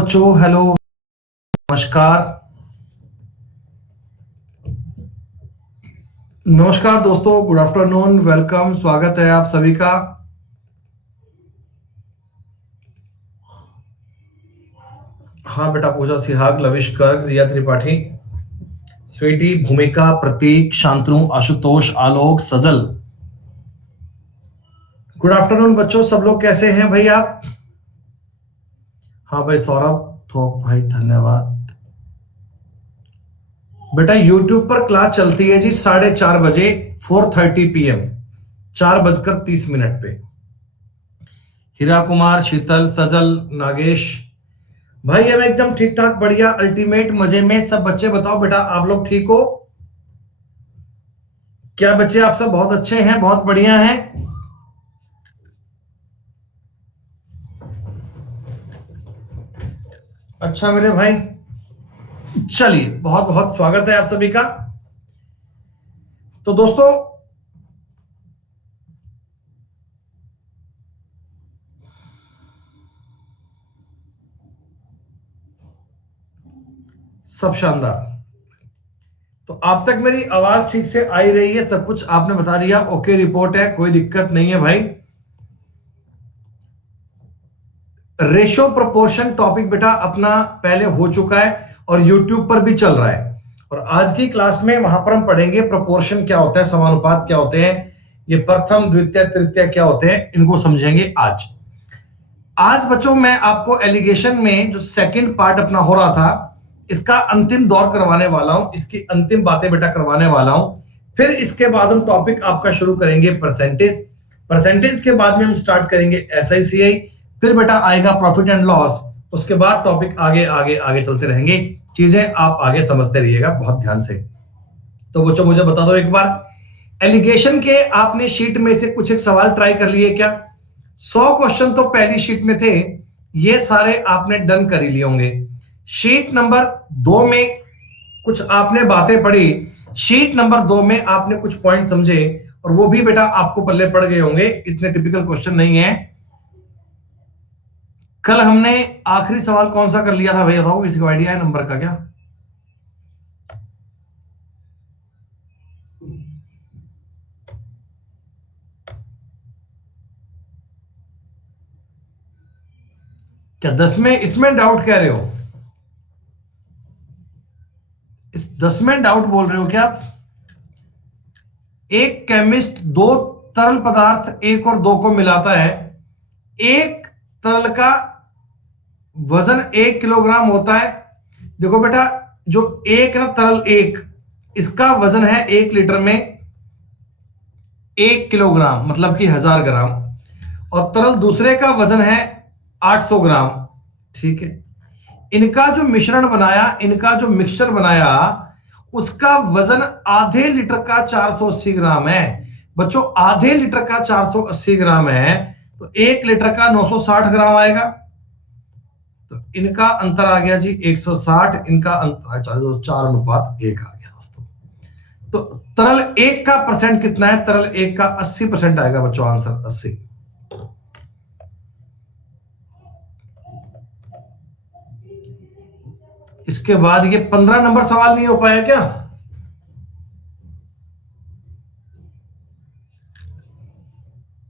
बच्चों, हेलो, नमस्कार। नमस्कार दोस्तों, गुड आफ्टरनून, वेलकम, स्वागत है आप सभी का। हाँ बेटा, पूजा सिहाग, लविश गर्ग, रिया त्रिपाठी, स्वीटी, भूमिका, प्रतीक, शांतनु, आशुतोष, आलोक, सजल। गुड आफ्टरनून बच्चों, सब लोग कैसे हैं भाई आप? हाँ भाई सौरभ, थोक भाई, धन्यवाद। बेटा यूट्यूब पर क्लास चलती है जी 4:30 बजे, 4:30 PM, 4:30 पे। हीरा कुमार, शीतल, सजल, नागेश भाई, हम एकदम ठीक ठाक, बढ़िया, अल्टीमेट, मजे में। सब बच्चे बताओ बेटा, आप लोग ठीक हो? क्या बच्चे आप सब बहुत अच्छे हैं, बहुत बढ़िया हैं? अच्छा मेरे भाई, चलिए, बहुत बहुत स्वागत है आप सभी का। तो दोस्तों, सब शानदार। तो आप तक मेरी आवाज ठीक से आई रही है? सब कुछ आपने बता दिया, ओके रिपोर्ट है, कोई दिक्कत नहीं है भाई। रेशो प्रोपोर्शन टॉपिक बेटा अपना पहले हो चुका है और यूट्यूब पर भी चल रहा है, और आज की क्लास में वहां पर हम पढ़ेंगे प्रोपोर्शन क्या होता है, समानुपात क्या होते हैं, ये प्रथम द्वितीय तृतीय क्या होते हैं, इनको समझेंगे आज। आज बच्चों मैं आपको एलिगेशन में जो सेकंड पार्ट अपना हो रहा था, इसका अंतिम दौर करवाने वाला हूं, इसकी अंतिम बातें बेटा करवाने वाला हूं। फिर इसके बाद हम टॉपिक आपका शुरू करेंगे परसेंटेज। परसेंटेज के बाद में हम स्टार्ट करेंगे SICI, फिर बेटा आएगा प्रॉफिट एंड लॉस। उसके बाद टॉपिक आगे आगे आगे चलते रहेंगे, चीजें आप आगे समझते रहिएगा बहुत ध्यान से। तो बच्चों मुझे बता दो एक बार, एलिगेशन के आपने शीट में से कुछ एक सवाल ट्राई कर लिए क्या? 100 क्वेश्चन तो पहली शीट में थे, ये सारे आपने डन कर ही लिए होंगे। शीट नंबर 2 में कुछ आपने बातें पढ़ी, शीट नंबर 2 में आपने कुछ पॉइंट समझे, और वो भी बेटा आपको पल्ले पड़ गए होंगे, इतने टिपिकल क्वेश्चन नहीं है। कल हमने आखिरी सवाल कौन सा कर लिया था भैया, बताओ, किसी को आइडिया है नंबर का क्या? क्या 10 में, इसमें डाउट कह रहे हो? इस 10 में डाउट बोल रहे हो क्या आप? एक केमिस्ट दो तरल पदार्थ 1 और 2 को मिलाता है, एक तरल का वजन 1 किलोग्राम होता है। देखो बेटा, जो एक ना तरल एक, इसका वजन है 1 लीटर में 1 किलोग्राम, मतलब कि 1000 ग्राम, और तरल दूसरे का वजन है 800 ग्राम। ठीक है, इनका जो मिश्रण बनाया, इनका जो मिक्सचर बनाया, उसका वजन आधे लीटर का 480 ग्राम है। बच्चों आधे लीटर का 480 ग्राम है, तो 1 लीटर का 960 ग्राम आएगा। तो इनका अंतर आ गया जी 160, इनका अंतर 4:1 आ गया दोस्तों। तो तरल एक का परसेंट कितना है? तरल एक का 80% आएगा बच्चों, आंसर 80। इसके बाद ये 15 नंबर सवाल नहीं हो पाया क्या?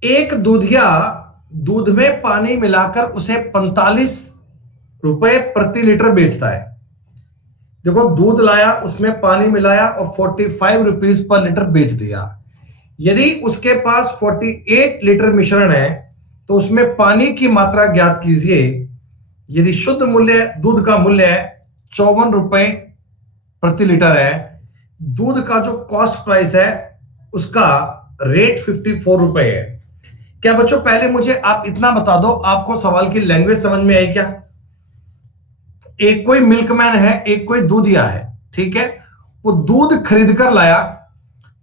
एक दूधिया दूध में पानी मिलाकर उसे 45 रुपए प्रति लीटर बेचता है। देखो, दूध लाया, उसमें पानी मिलाया और 45 रुपीज पर लीटर बेच दिया। यदि उसके पास 48 लीटर मिश्रण है, तो उसमें पानी की मात्रा ज्ञात कीजिए। यदि शुद्ध मूल्य दूध का मूल्य 54 रुपए प्रति लीटर है, दूध का जो कॉस्ट प्राइस है उसका रेट 54 रुपए है। क्या बच्चों पहले मुझे आप इतना बता दो, आपको सवाल की लैंग्वेज समझ में आई क्या? एक कोई मिल्कमैन है, एक कोई दूधिया है, ठीक है, वो दूध खरीद कर लाया,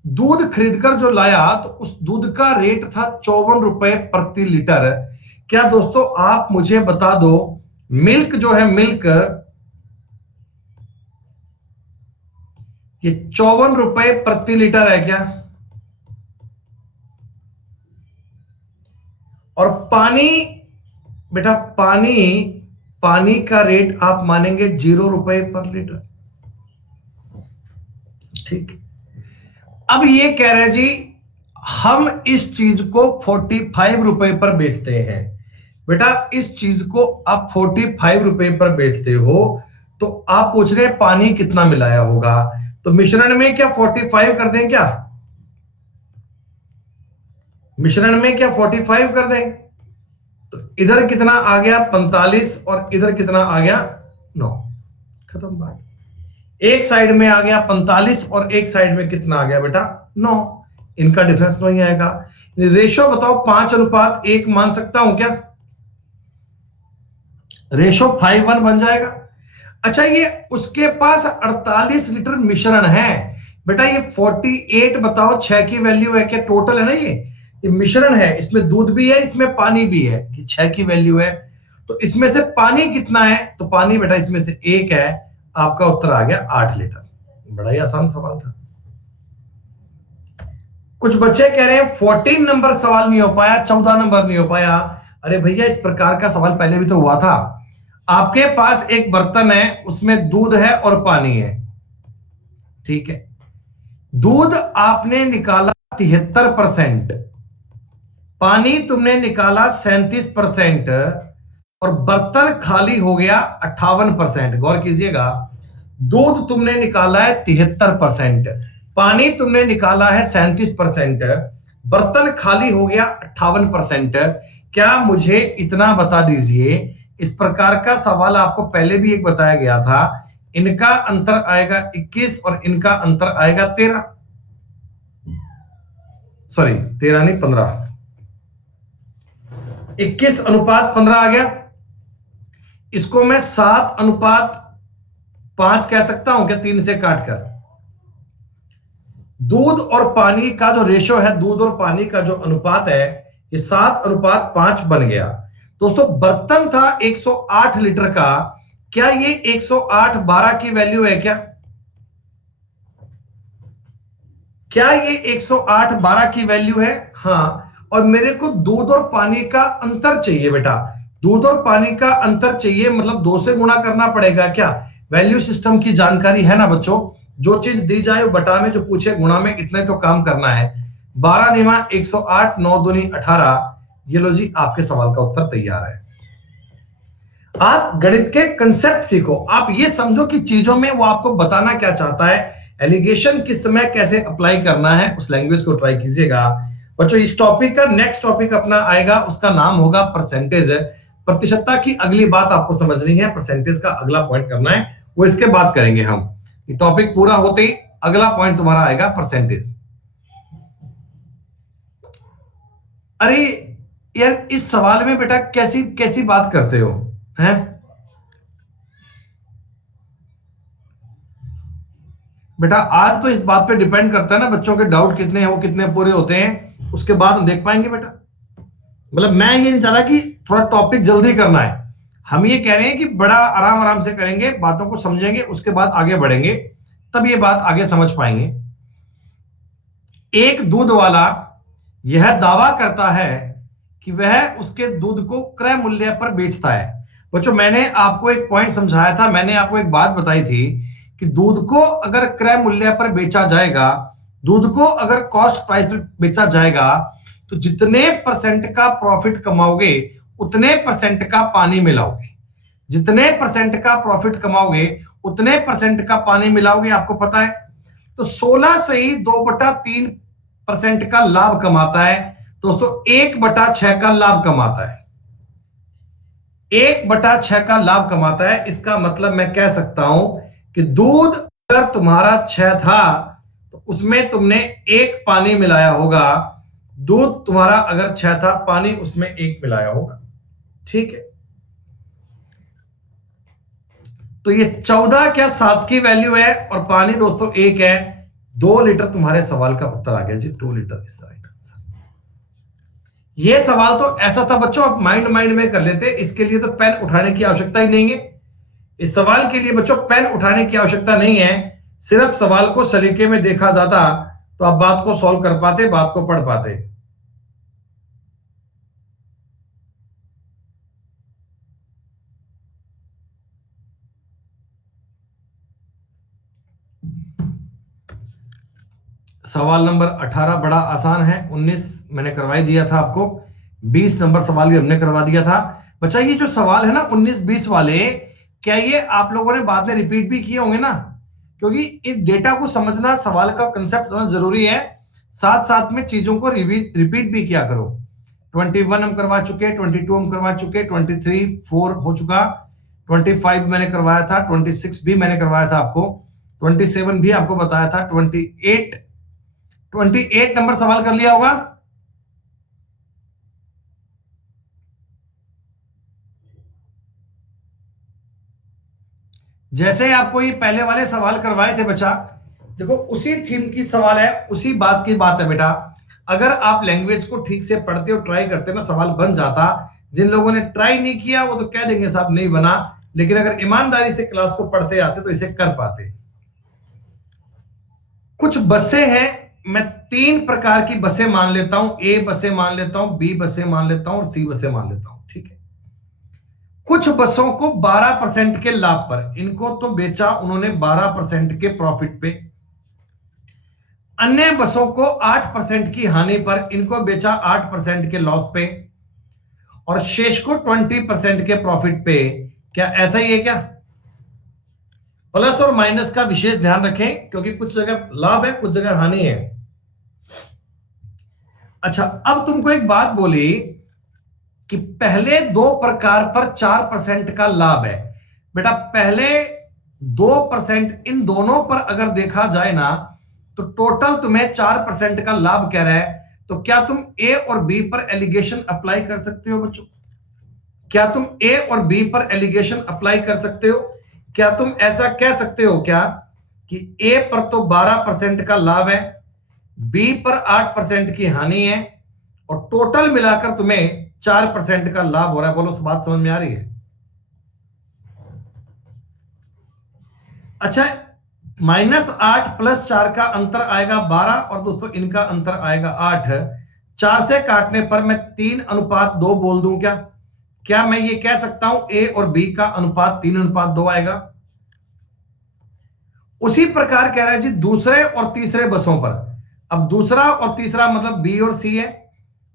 दूध खरीदकर जो लाया तो उस दूध का रेट था 54 रुपए प्रति लीटर। क्या दोस्तों आप मुझे बता दो, मिल्क जो है, मिल्क, ये 54 रुपए प्रति लीटर है क्या? और पानी, बेटा पानी पानी का रेट आप मानेंगे 0 रुपए पर लीटर। ठीक, अब ये कह रहे जी हम इस चीज को 45 रुपए पर बेचते हैं। बेटा इस चीज को आप 45 रुपए पर बेचते हो, तो आप पूछ रहे हैं पानी कितना मिलाया होगा, तो मिश्रण में क्या 45 कर दें क्या? मिश्रण में क्या 45 कर दें? तो इधर कितना आ गया 45 और इधर कितना आ गया 9, खत्म बात। एक साइड में आ गया 45 और एक साइड में कितना आ गया बेटा 9, इनका डिफरेंस नहीं आएगा। रेशो बताओ 5:1 मान सकता हूं क्या? रेशो 5:1 बन जाएगा। अच्छा ये उसके पास 48 लीटर मिश्रण है बेटा, ये 48 बताओ 6 की वैल्यू है क्या? टोटल है ना, ये मिश्रण है, इसमें दूध भी है इसमें पानी भी है, कि 6 की वैल्यू है। तो इसमें से पानी कितना है? तो पानी बेटा इसमें से 1 है, आपका उत्तर आ गया 8 लीटर। बड़ा ही आसान सवाल था। कुछ बच्चे कह रहे हैं 14 नंबर सवाल नहीं हो पाया, 14 नंबर नहीं हो पाया। अरे भैया इस प्रकार का सवाल पहले भी तो हुआ था। आपके पास एक बर्तन है, उसमें दूध है और पानी है, ठीक है। दूध आपने निकाला 73%, पानी तुमने निकाला 37% और बर्तन खाली हो गया 58%। गौर कीजिएगा, दूध तुमने निकाला है 73%, पानी तुमने निकाला है 37%, बर्तन खाली हो गया 58%। क्या मुझे इतना बता दीजिए, इस प्रकार का सवाल आपको पहले भी एक बताया गया था, इनका अंतर आएगा 21 और इनका अंतर आएगा 13, सॉरी 13 नहीं 15, 21:15 आ गया। इसको मैं 7:5 कह सकता हूं क्या, 3 से काटकर? दूध और पानी का जो रेशो है, दूध और पानी का जो अनुपात है, ये 7:5 बन गया। दोस्तों बर्तन था 108 लीटर का, क्या ये 108 12 की वैल्यू है क्या? क्या ये 108 12 की वैल्यू है? हाँ। और मेरे को दूध और पानी का अंतर चाहिए बेटा, दूध और पानी का अंतर चाहिए, मतलब 2 से गुणा करना पड़ेगा क्या? वैल्यू सिस्टम की जानकारी है ना बच्चों, जो चीज दी जाए वो बटा में, जो पूछे गुणा में, इतने तो काम करना है। 12 निमा 108, 9 दूनी 18। ये लो जी आपके सवाल का उत्तर तैयार है। आप गणित के कंसेप्ट सीखो, आप ये समझो कि चीजों में वो आपको बताना क्या चाहता है, एलिगेशन किस समय कैसे अप्लाई करना है, उस लैंग्वेज को ट्राई कीजिएगा बच्चों। इस टॉपिक का नेक्स्ट टॉपिक अपना आएगा, उसका नाम होगा परसेंटेज। प्रतिशतता की अगली बात आपको समझनी है, परसेंटेज का अगला पॉइंट करना है, वो इसके बाद करेंगे हम। टॉपिक पूरा होते ही अगला पॉइंट तुम्हारा आएगा परसेंटेज। अरे यार इस सवाल में बेटा कैसी कैसी बात करते हो हैं? बेटा आज तो इस बात पे डिपेंड करता है ना, बच्चों के डाउट कितने हैं, वो कितने पूरे होते हैं, उसके बाद हम देख पाएंगे बेटा। मतलब मैं ये नहीं चाह रहा कि थोड़ा टॉपिक जल्दी करना है, हम ये कह रहे हैं कि बड़ा आराम आराम से करेंगे, बातों को समझेंगे, उसके बाद आगे बढ़ेंगे, तब ये बात आगे समझ पाएंगे। एक दूध वाला यह दावा करता है कि वह उसके दूध को क्रय मूल्य पर बेचता है। बच्चों मैंने आपको एक पॉइंट समझाया था, मैंने आपको एक बात बताई थी कि दूध को अगर क्रय मूल्य पर बेचा जाएगा, दूध को अगर कॉस्ट प्राइस पर बेचा जाएगा, तो जितने परसेंट का प्रॉफिट कमाओगे उतने परसेंट का पानी मिलाओगे, जितने परसेंट का प्रॉफिट कमाओगे उतने परसेंट का पानी मिलाओगे। आपको पता है तो 16 से ही 2/3% का लाभ कमाता है दोस्तों, 1/6 का लाभ कमाता है, 1/6 का लाभ कमाता है। इसका मतलब मैं कह सकता हूं कि दूध अगर तुम्हारा 6 था तो उसमें तुमने 1 पानी मिलाया होगा, दूध तुम्हारा अगर 6 था, पानी उसमें 1 मिलाया होगा, ठीक है। तो ये 14 क्या 7 की वैल्यू है और पानी दोस्तों 1 है, 2 लीटर तुम्हारे सवाल का उत्तर आ गया जी, 2 लीटर इज राइट आंसर। ये सवाल तो ऐसा था बच्चों, आप माइंड में कर लेते, इसके लिए तो पेन उठाने की आवश्यकता ही नहीं है, इस सवाल के लिए बच्चों पेन उठाने की आवश्यकता नहीं है, सिर्फ सवाल को सलीके में देखा जाता तो आप बात को सॉल्व कर पाते, बात को पढ़ पाते। सवाल नंबर 18 बड़ा आसान है, 19 मैंने करवा ही दिया था आपको, 20 नंबर सवाल भी हमने करवा दिया था। बच्चा ये जो सवाल है ना 19-20 वाले, क्या ये आप लोगों ने बाद में रिपीट भी किए होंगे ना? क्योंकि इस डेटा को समझना, सवाल का कंसेप्ट समझना जरूरी है, साथ साथ में चीजों को रिपीट भी किया करो। 21 हम करवा चुके, 22 हम करवा चुके, 23 4 हो चुका, 25 मैंने करवाया था, 26 भी मैंने करवाया था आपको, 27 भी आपको बताया था, 28 नंबर सवाल कर लिया होगा। जैसे आपको ये पहले वाले सवाल करवाए थे बच्चा, देखो उसी थीम की सवाल है, उसी बात की बात है बेटा। अगर आप लैंग्वेज को ठीक से पढ़ते हो, ट्राई करते ना, सवाल बन जाता। जिन लोगों ने ट्राई नहीं किया वो तो कह देंगे साहब नहीं बना, लेकिन अगर ईमानदारी से क्लास को पढ़ते आते तो इसे कर पाते। कुछ बसें हैं, मैं 3 प्रकार की बसें मान लेता हूं, ए बसें मान लेता हूं, बी बसें मान लेता हूं और सी बसें मान लेता हूं, ठीक है। कुछ बसों को 12% के लाभ पर, इनको तो बेचा उन्होंने 12% के प्रॉफिट पे। अन्य बसों को 8% की हानि पर, इनको बेचा 8% के लॉस पे, और शेष को 20% के प्रॉफिट पे। क्या ऐसा ही है क्या? प्लस और माइनस का विशेष ध्यान रखें, क्योंकि कुछ जगह लाभ है, कुछ जगह हानि है। अच्छा, अब तुमको एक बात बोली कि पहले 2 प्रकार पर 4% का लाभ है। बेटा पहले 2%, इन दोनों पर अगर देखा जाए ना, तो टोटल तुम्हें 4% का लाभ कह रहा है। तो क्या तुम ए और बी पर एलिगेशन अप्लाई कर सकते हो बच्चों? क्या तुम ए और बी पर एलिगेशन अप्लाई कर सकते हो? क्या तुम ऐसा कह सकते हो क्या कि ए पर तो 12% का लाभ है, बी पर 8% की हानि है, और टोटल मिलाकर तुम्हें 4% का लाभ हो रहा है? बोलो, बात समझ में आ रही है? अच्छा, -8 + 4 का अंतर आएगा 12, और दोस्तों इनका अंतर आएगा 8। 4 से काटने पर मैं 3:2 बोल दूं क्या? क्या मैं ये कह सकता हूं ए और बी का अनुपात 3:2 आएगा? उसी प्रकार कह रहा है जी दूसरे और तीसरे बसों पर। अब दूसरा और तीसरा मतलब बी और सी है,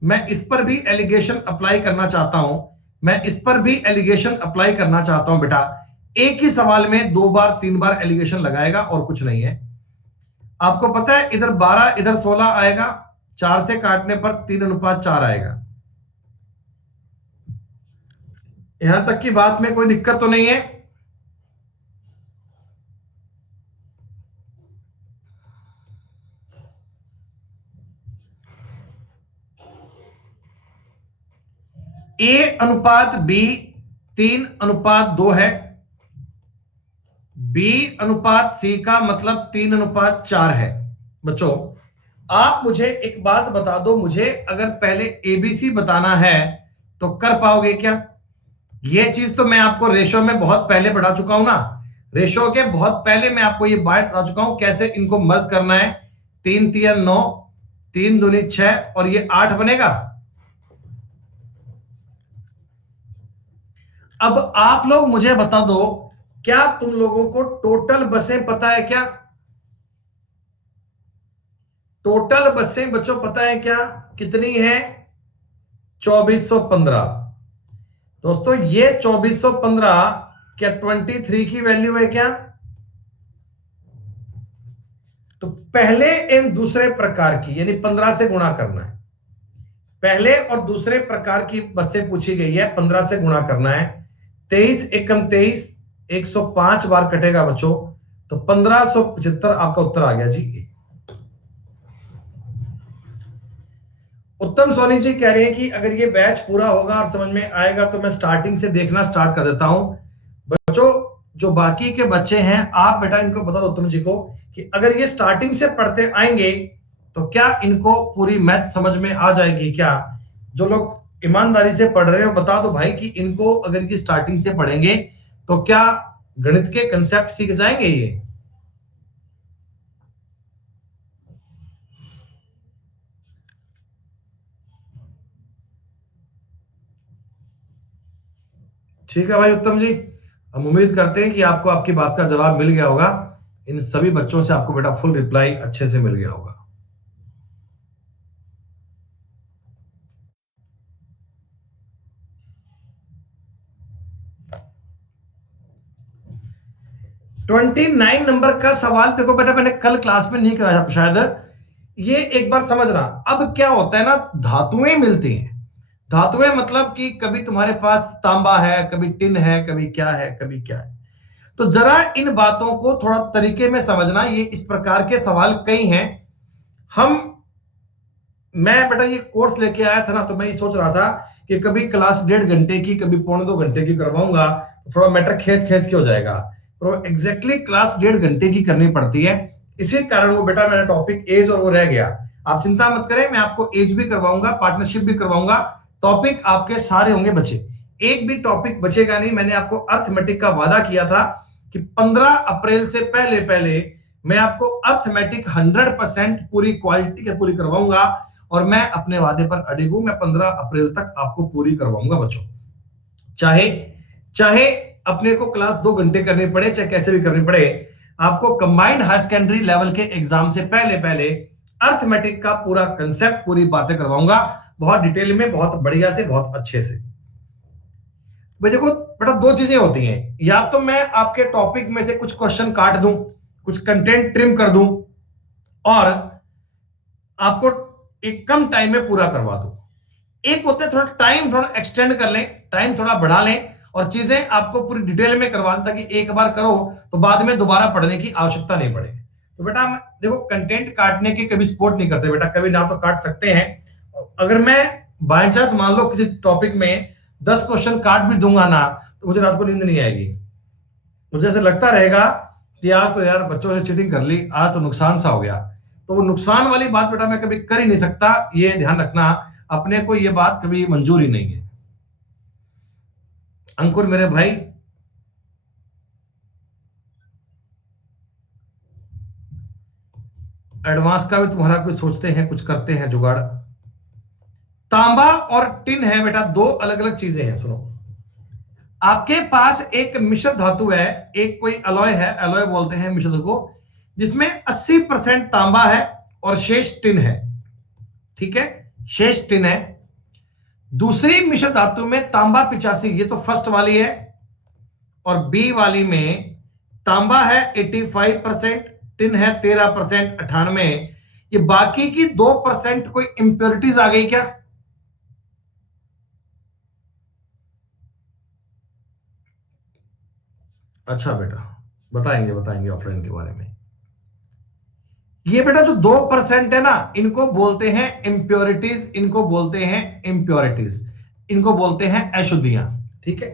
मैं इस पर भी एलिगेशन अप्लाई करना चाहता हूं, मैं इस पर भी एलिगेशन अप्लाई करना चाहता हूं। बेटा एक ही सवाल में 2 बार 3 बार एलिगेशन लगाएगा और कुछ नहीं है। आपको पता है इधर 12 इधर 16 आएगा, 4 से काटने पर 3:4 आएगा। यहां तक की बात में कोई दिक्कत तो नहीं है? ए अनुपात बी 3:2 है, बी अनुपात सी का मतलब 3:4 है। बच्चों आप मुझे एक बात बता दो, मुझे अगर पहले एबीसी बताना है तो कर पाओगे क्या? ये चीज तो मैं आपको रेशो में बहुत पहले पढ़ा चुका हूं ना, रेशो के बहुत पहले मैं आपको ये बात बता चुका हूं कैसे इनको मर्ज करना है। 3 3 9, 3 दूनी 6 और ये 8 बनेगा। अब आप लोग मुझे बता दो, क्या तुम लोगों को टोटल बसें पता है क्या? टोटल बसें बच्चों पता है क्या कितनी है? 2415। दोस्तों ये 2415 क्या 23 की वैल्यू है क्या? तो पहले इन दूसरे प्रकार की यानी 15 से गुणा करना है। पहले और दूसरे प्रकार की बसें पूछी गई है, 15 से गुणा करना है। 23 एकम 23, 105 बार कटेगा बच्चों, तो 1575 आपका उत्तर आ गया जी। उत्तम सोनी जी कह रहे हैं कि अगर ये बैच पूरा होगा और समझ में आएगा तो मैं स्टार्टिंग से देखना स्टार्ट कर देता हूं। बच्चों जो बाकी के बच्चे हैं, आप बेटा इनको बता दो उत्तम जी को कि अगर ये स्टार्टिंग से पढ़ते आएंगे तो क्या इनको पूरी मैथ समझ में आ जाएगी क्या? जो लोग ईमानदारी से पढ़ रहे हो बता दो भाई कि इनको अगर ये स्टार्टिंग से पढ़ेंगे तो क्या गणित के कंसेप्ट सीख जाएंगे ये? ठीक है भाई उत्तम जी, हम उम्मीद करते हैं कि आपको आपकी बात का जवाब मिल गया होगा। इन सभी बच्चों से आपको बेटा फुल रिप्लाई अच्छे से मिल गया होगा। 29 नंबर का सवाल देखो बेटा, मैंने कल क्लास में नहीं कराया शायद, ये एक बार समझना। अब क्या होता है ना, धातुएं मिलती हैं। धातुएं मतलब कि कभी तुम्हारे पास तांबा है, कभी टिन है, कभी क्या है, कभी क्या है। तो जरा इन बातों को थोड़ा तरीके में समझना। ये इस प्रकार के सवाल कई हैं। मैं बेटा ये कोर्स लेके आया था ना, तो मैं ये सोच रहा था कि कभी क्लास 1.5 घंटे की, कभी 1.25 घंटे की करवाऊंगा, तो थोड़ा मैटर खींच खींच के हो जाएगा। तो एग्जैक्टली क्लास 1.5 घंटे की करनी पड़ती है। इसी कारण वो बेटा मेरा टॉपिक एज और वो रह गया। आप चिंता मत करें, मैं आपको एज भी करवाऊंगा, पार्टनरशिप भी करवाऊंगा। टॉपिक आपके सारे होंगे बचे, एक भी टॉपिक बचेगा नहीं। मैंने आपको अर्थमेटिक का वादा किया था कि 15 अप्रैल से पहले पहले मैं आपको अर्थमेटिक 100% पूरी क्वालिटी के पूरी करवाऊंगा। और मैं अपने वादे पर अडिग हूं, मैं 15 अप्रैल तक आपको पूरी करवाऊंगा बच्चों। चाहे चाहे अपने को क्लास 2 घंटे करनी पड़े, चाहे कैसे भी करनी पड़े, आपको कंबाइंड हाई सेकेंडरी लेवल के एग्जाम से पहले पहले अर्थमेटिक का पूरा कंसेप्ट, पूरी बातें करवाऊंगा, बहुत डिटेल में, बहुत बढ़िया से, बहुत अच्छे से। भाई देखो बेटा, दो चीजें होती हैं, या तो मैं आपके टॉपिक में से कुछ क्वेश्चन काट दूं, कुछ कंटेंट ट्रिम कर दूं, और आपको एक कम टाइम में पूरा करवा दूं। एक होता है थोड़ा टाइम थोड़ा एक्सटेंड कर लें, टाइम थोड़ा बढ़ा लें, और चीजें आपको पूरी डिटेल में करवा दें, ताकि एक बार करो तो बाद में दोबारा पढ़ने की आवश्यकता नहीं पड़े। तो बेटा हम देखो कंटेंट काटने की कभी सपोर्ट नहीं करते बेटा, कभी ना तो काट सकते हैं। अगर मैं बाय चांस मान लो किसी टॉपिक में 10 क्वेश्चन काट भी दूंगा ना, तो मुझे रात को नींद नहीं आएगी। मुझे ऐसा लगता रहेगा कि आज तो यार बच्चों से चीटिंग कर ली, आज तो नुकसान सा हो गया। तो वो नुकसान वाली बात बेटा मैं कभी कर ही नहीं सकता, ये ध्यान रखना। अपने को ये बात कभी मंजूर ही नहीं है। अंकुर मेरे भाई, एडवांस का भी तुम्हारा कुछ सोचते हैं, कुछ करते हैं जुगाड़। तांबा और टिन है बेटा, दो अलग अलग चीजें हैं। सुनो, आपके पास एक मिश्र धातु है, एक कोई अलॉय है, अलॉय बोलते हैं मिश्र धातु को, जिसमें 80% तांबा है और शेष टिन है। ठीक है, शेष टिन है। दूसरी मिश्र धातु में तांबा 85, ये तो फर्स्ट वाली है, और बी वाली में तांबा है 85%, टिन है 13%, 98। ये बाकी की 2% कोई इंप्योरिटीज आ गई क्या? अच्छा बेटा, बताएंगे बताएंगे ऑफलाइन के बारे में। ये बेटा जो 2% है ना, इनको बोलते हैं इंप्योरिटीज, इनको बोलते हैं इंप्योरिटीज, इनको बोलते हैं अशुद्धियां। ठीक है,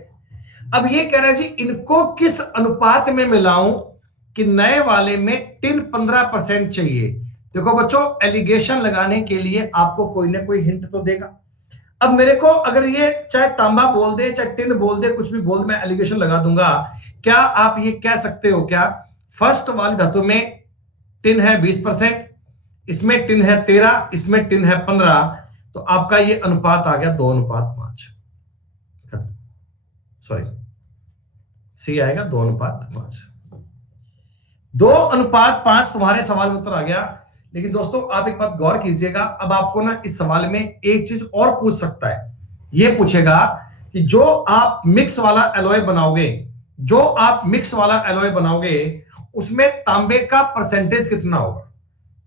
अब ये कह रहे हैं जी इनको किस अनुपात में मिलाऊं कि नए वाले में टिन 15% चाहिए। देखो बच्चों, एलिगेशन लगाने के लिए आपको कोई ना कोई हिंट तो देगा। अब मेरे को अगर ये चाहे तांबा बोल दे, चाहे टिन बोल दे, कुछ भी बोल दे, मैं एलिगेशन लगा दूंगा। क्या आप ये कह सकते हो क्या, फर्स्ट वाली धातु में टिन है 20%, इसमें टिन है 13, इसमें टिन है 15, तो आपका ये अनुपात आ गया 2:5। सॉरी, सी आएगा 2:5। 2:5 तुम्हारे सवाल का उत्तर आ गया। लेकिन दोस्तों आप एक बात गौर कीजिएगा, अब आपको ना इस सवाल में एक चीज और पूछ सकता है। ये पूछेगा कि जो आप मिक्स वाला एलॉय बनाओगे, जो आप मिक्स वाला एलॉय बनाओगे, उसमें तांबे का परसेंटेज कितना होगा।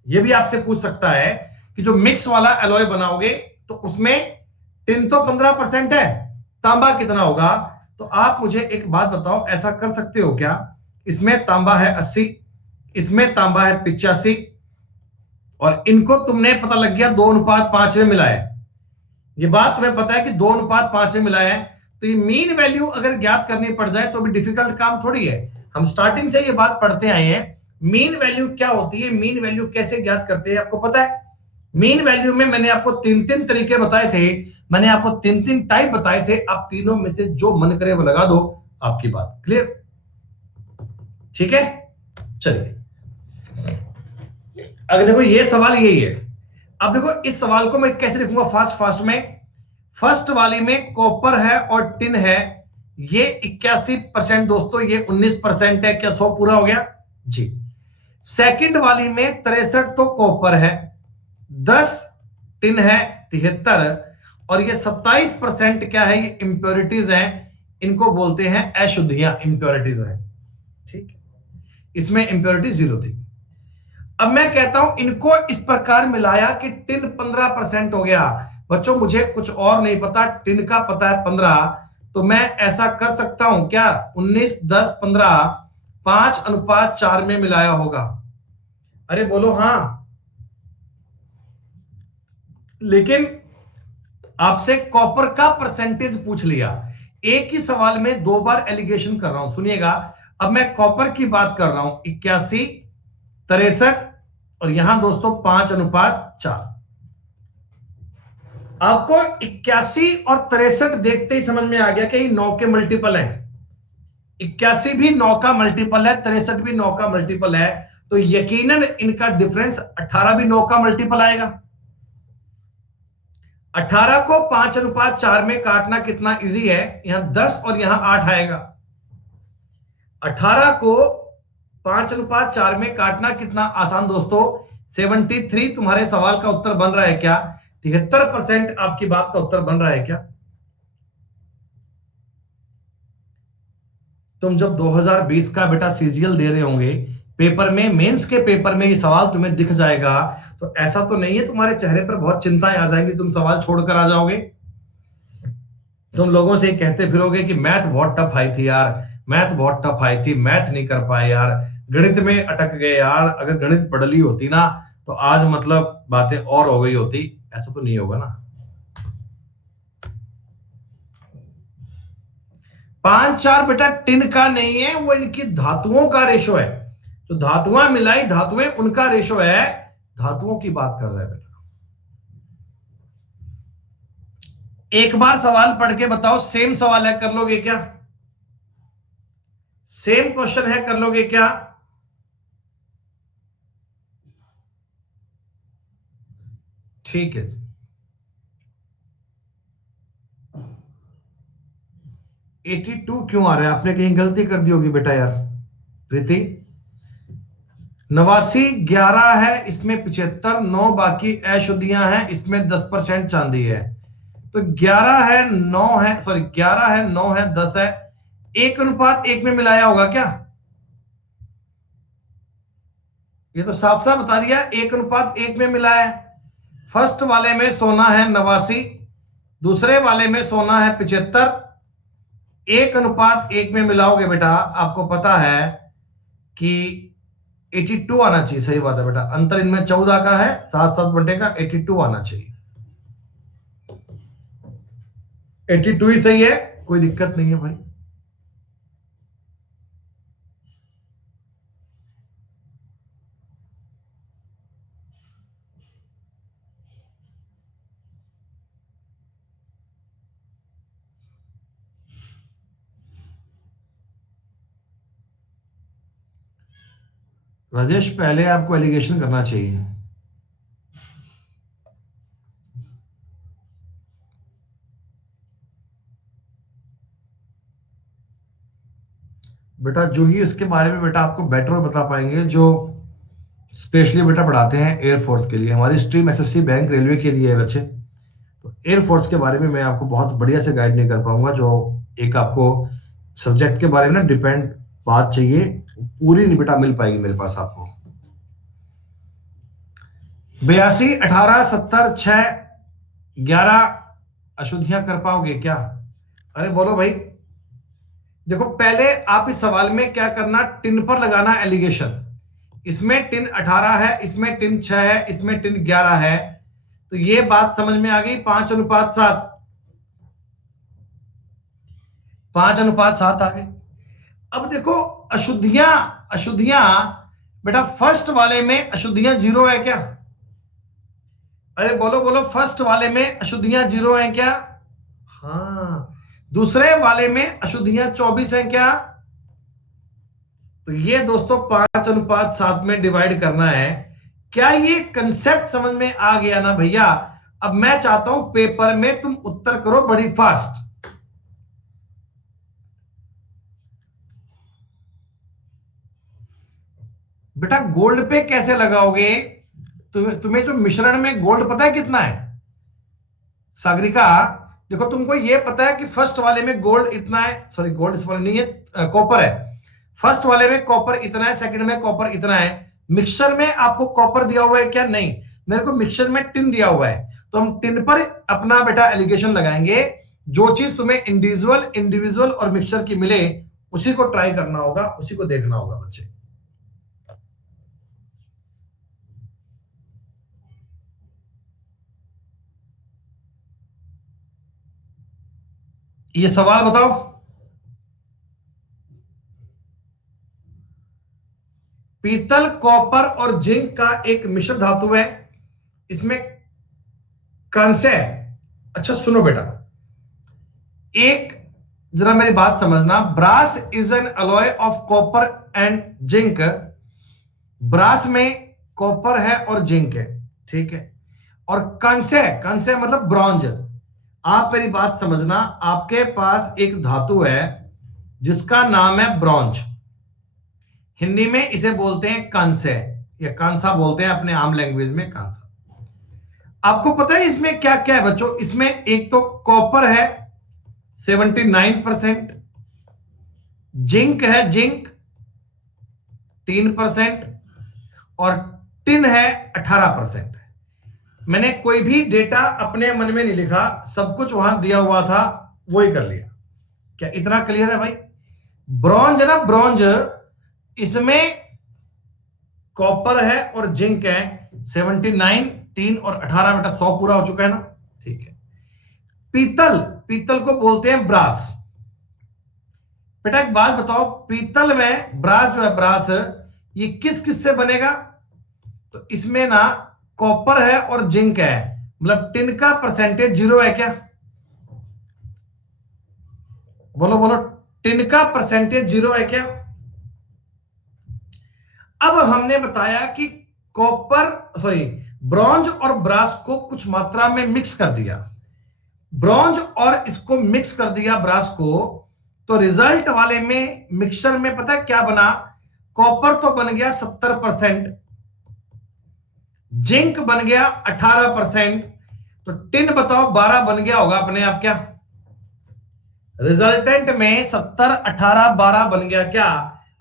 ये भी आपसे पूछ सकता है कि जो मिक्स वाला एलॉय बनाओगे तो उसमें टिन तो 15% है, तांबा कितना होगा। तो आप मुझे एक बात बताओ, ऐसा कर सकते हो क्या, इसमें तांबा है 80, इसमें तांबा है 85, और इनको तुमने पता लग गया 2:5 में मिला है। ये बात तुम्हें पता है कि 2:5 में मिला है, तो ये मीन वैल्यू अगर ज्ञात करनी पड़ जाए तो भी डिफिकल्ट काम थोड़ी है। हम स्टार्टिंग से ये बात पढ़ते आए हैं, मीन वैल्यू क्या होती है, मीन वैल्यू कैसे ज्ञात करते हैं, आपको पता है। मीन वैल्यू में मैंने आपको 3 तरीके बताए थे, मैंने आपको 3 टाइप बताए थे। आप तीनों में से जो मन करे वो लगा दो, आपकी बात क्लियर। ठीक है, चलिए अगर देखो ये सवाल यही है। अब देखो इस सवाल को मैं कैसे लिखूंगा फास्ट फास्ट में। फर्स्ट वाली में कॉपर है और टिन है, ये 81% दोस्तों, ये 19% है। क्या 100 पूरा हो गया जी। सेकंड वाली में 63 तो कॉपर है, 10 टिन है 73, और ये 27% क्या है, ये इंप्योरिटीज हैं, इनको बोलते हैं अशुद्धियां, इंप्योरिटीज हैं। ठीक है, इसमें इंप्योरिटी 0 थी। अब मैं कहता हूं इनको इस प्रकार मिलाया कि टिन 15% हो गया। बच्चों मुझे कुछ और नहीं पता, टिन का पता है 15, तो मैं ऐसा कर सकता हूं क्या, 19 10 15 5:4 में मिलाया होगा। अरे बोलो हां। लेकिन आपसे कॉपर का परसेंटेज पूछ लिया, एक ही सवाल में 2 बार एलिगेशन कर रहा हूं, सुनिएगा। अब मैं कॉपर की बात कर रहा हूं, 81 63 और यहां दोस्तों 5:4। आपको 81 और 63 देखते ही समझ में आ गया कि ये 9 के मल्टीपल हैं। 81 भी 9 का मल्टीपल है, 63 भी 9 का मल्टीपल है, तो यकीनन इनका डिफरेंस 18 भी 9 का मल्टीपल आएगा। 18 को 5:4 में काटना कितना इजी है, यहां 10 और यहां 8 आएगा। 18 को 5:4 में काटना कितना आसान दोस्तों, 73। तुम्हारे सवाल का उत्तर बन रहा है क्या, 73% आपकी बात का उत्तर बन रहा है क्या। तुम जब 2020 का बेटा सीजीएल दे रहे होंगे, पेपर में, मेंस के पेपर में ये सवाल तुम्हें दिख जाएगा, तो ऐसा तो नहीं है तुम्हारे चेहरे पर बहुत चिंताएं आ जाएंगी, तुम सवाल छोड़कर आ जाओगे। तुम लोगों से कहते फिरोगे कि मैथ बहुत टफ आई थी यार, मैथ बहुत टफ आई थी, मैथ नहीं कर पाए यार, गणित में अटक गए यार, अगर गणित पढ़ ली होती ना तो आज मतलब बातें और हो गई होती। ऐसा तो नहीं होगा ना। 5:4 बेटा टिन का नहीं है, वो इनकी धातुओं का रेशो है। तो धातुआं मिलाई, धातुएं, उनका रेशो है, धातुओं की बात कर रहे हैं बेटा। एक बार सवाल पढ़ के बताओ, सेम सवाल है, कर लोगे क्या, सेम क्वेश्चन है, कर लोगे क्या। ठीक है। 82 क्यों आ रहा है, आपने कहीं गलती कर दी होगी बेटा यार। प्रीति 89 11 है, इसमें 75 9 बाकी अशुद्धियां हैं, इसमें 10% चांदी है, तो 11 है 9 है, सॉरी 11 है 9 है 10 है, 1:1 में मिलाया होगा क्या। ये तो साफ साफ बता दिया, 1:1 में मिला है। फर्स्ट वाले में सोना है 89, दूसरे वाले में सोना है 75, 1:1 में मिलाओगे बेटा, आपको पता है कि 82 आना चाहिए। सही बात है बेटा, अंतर इनमें 14 का है, 7 बटे का 82 आना चाहिए। 82 ही सही है, कोई दिक्कत नहीं है भाई। राजेश पहले आपको एलिगेशन करना चाहिए। बेटा जो ही इसके बारे में बेटा आपको बेटर बता पाएंगे, जो स्पेशली बेटा पढ़ाते हैं एयरफोर्स के लिए, हमारी स्ट्रीम एसएससी बैंक रेलवे के लिए है बच्चे, तो एयरफोर्स के बारे में मैं आपको बहुत बढ़िया से गाइड नहीं कर पाऊंगा। जो एक आपको सब्जेक्ट के बारे में ना डिपेंड बात चाहिए, पूरी नहीं बेटा मिल पाएगी मेरे पास आपको। 82 18 70 6 11 अशुद्धियां कर पाओगे क्या। अरे बोलो भाई। देखो पहले आप इस सवाल में क्या करना, टिन पर लगाना एलिगेशन। इसमें टिन 18 है, इसमें टिन 6 है, इसमें टिन 11 है, तो ये बात समझ में आ गई। 5:7, 5:7 आ गए। अब देखो अशुद्धियां, अशुद्धियां बेटा फर्स्ट वाले में अशुद्धियां 0 है क्या। अरे बोलो बोलो, फर्स्ट वाले में अशुद्धियां 0 है क्या। हाँ, दूसरे वाले में अशुद्धियां 24 हैं क्या। तो ये दोस्तों 5:7 में डिवाइड करना है। क्या ये कंसेप्ट समझ में आ गया ना भैया। अब मैं चाहता हूं पेपर में तुम उत्तर करो बड़ी फास्ट। बेटा गोल्ड पे कैसे लगाओगे, तुम्हें जो मिश्रण में गोल्ड पता है कितना है सागरिका। देखो तुमको ये पता है कि फर्स्ट वाले में गोल्ड इतना है, सॉरी गोल्ड इस वाले नहीं है, कॉपर है। फर्स्ट वाले में कॉपर इतना है, सेकंड में कॉपर इतना है। मिक्सचर में आपको कॉपर दिया हुआ है क्या? नहीं, मेरे को मिक्सचर में टिन दिया हुआ है, तो हम टिन पर अपना बेटा एलिगेशन लगाएंगे। जो चीज तुम्हें इंडिविजुअल इंडिविजुअल और मिक्सचर की मिले उसी को ट्राई करना होगा, उसी को देखना होगा बच्चे। ये सवाल बताओ। पीतल, कॉपर और जिंक का एक मिश्र धातु है, इसमें कांस्य है। अच्छा सुनो बेटा, एक जरा मेरी बात समझना। Brass is an alloy of copper and zinc. Brass में कॉपर है और जिंक है, ठीक है। और कांस्य, कांस्य मतलब ब्रॉन्ज। आप मेरी बात समझना, आपके पास एक धातु है जिसका नाम है ब्रॉन्ज। हिंदी में इसे बोलते हैं कांस्य या कांसा बोलते हैं, अपने आम लैंग्वेज में कांसा। आपको पता है इसमें क्या क्या है बच्चों? इसमें एक तो कॉपर है 79%, जिंक है जिंक 3%, और टिन है 18%। मैंने कोई भी डेटा अपने मन में नहीं लिखा, सब कुछ वहां दिया हुआ था, वही कर लिया। क्या इतना क्लियर है भाई? ब्रॉन्ज है ना, ब्रॉन्ज, इसमें कॉपर है और जिंक है 79, 3 और 18, बेटा 100 पूरा हो चुका है ना, ठीक है। पीतल, पीतल को बोलते हैं ब्रास। बेटा एक बात बताओ, पीतल में ब्रास जो है, ब्रास ये किस किस से बनेगा? तो इसमें ना कॉपर है और जिंक है, मतलब टिन का परसेंटेज 0 है क्या? बोलो बोलो, टिन का परसेंटेज 0 है क्या? अब हमने बताया कि कॉपर, सॉरी, ब्रॉन्ज और ब्रास को कुछ मात्रा में मिक्स कर दिया, ब्रॉन्ज और इसको मिक्स कर दिया ब्रास को, तो रिजल्ट वाले में मिक्सचर में पता है क्या बना? कॉपर तो बन गया 70%, जिंक बन गया 18%, तो टिन बताओ 12 बन गया होगा अपने आप क्या? रिजल्टेंट में 70, 18, 12 बन गया क्या?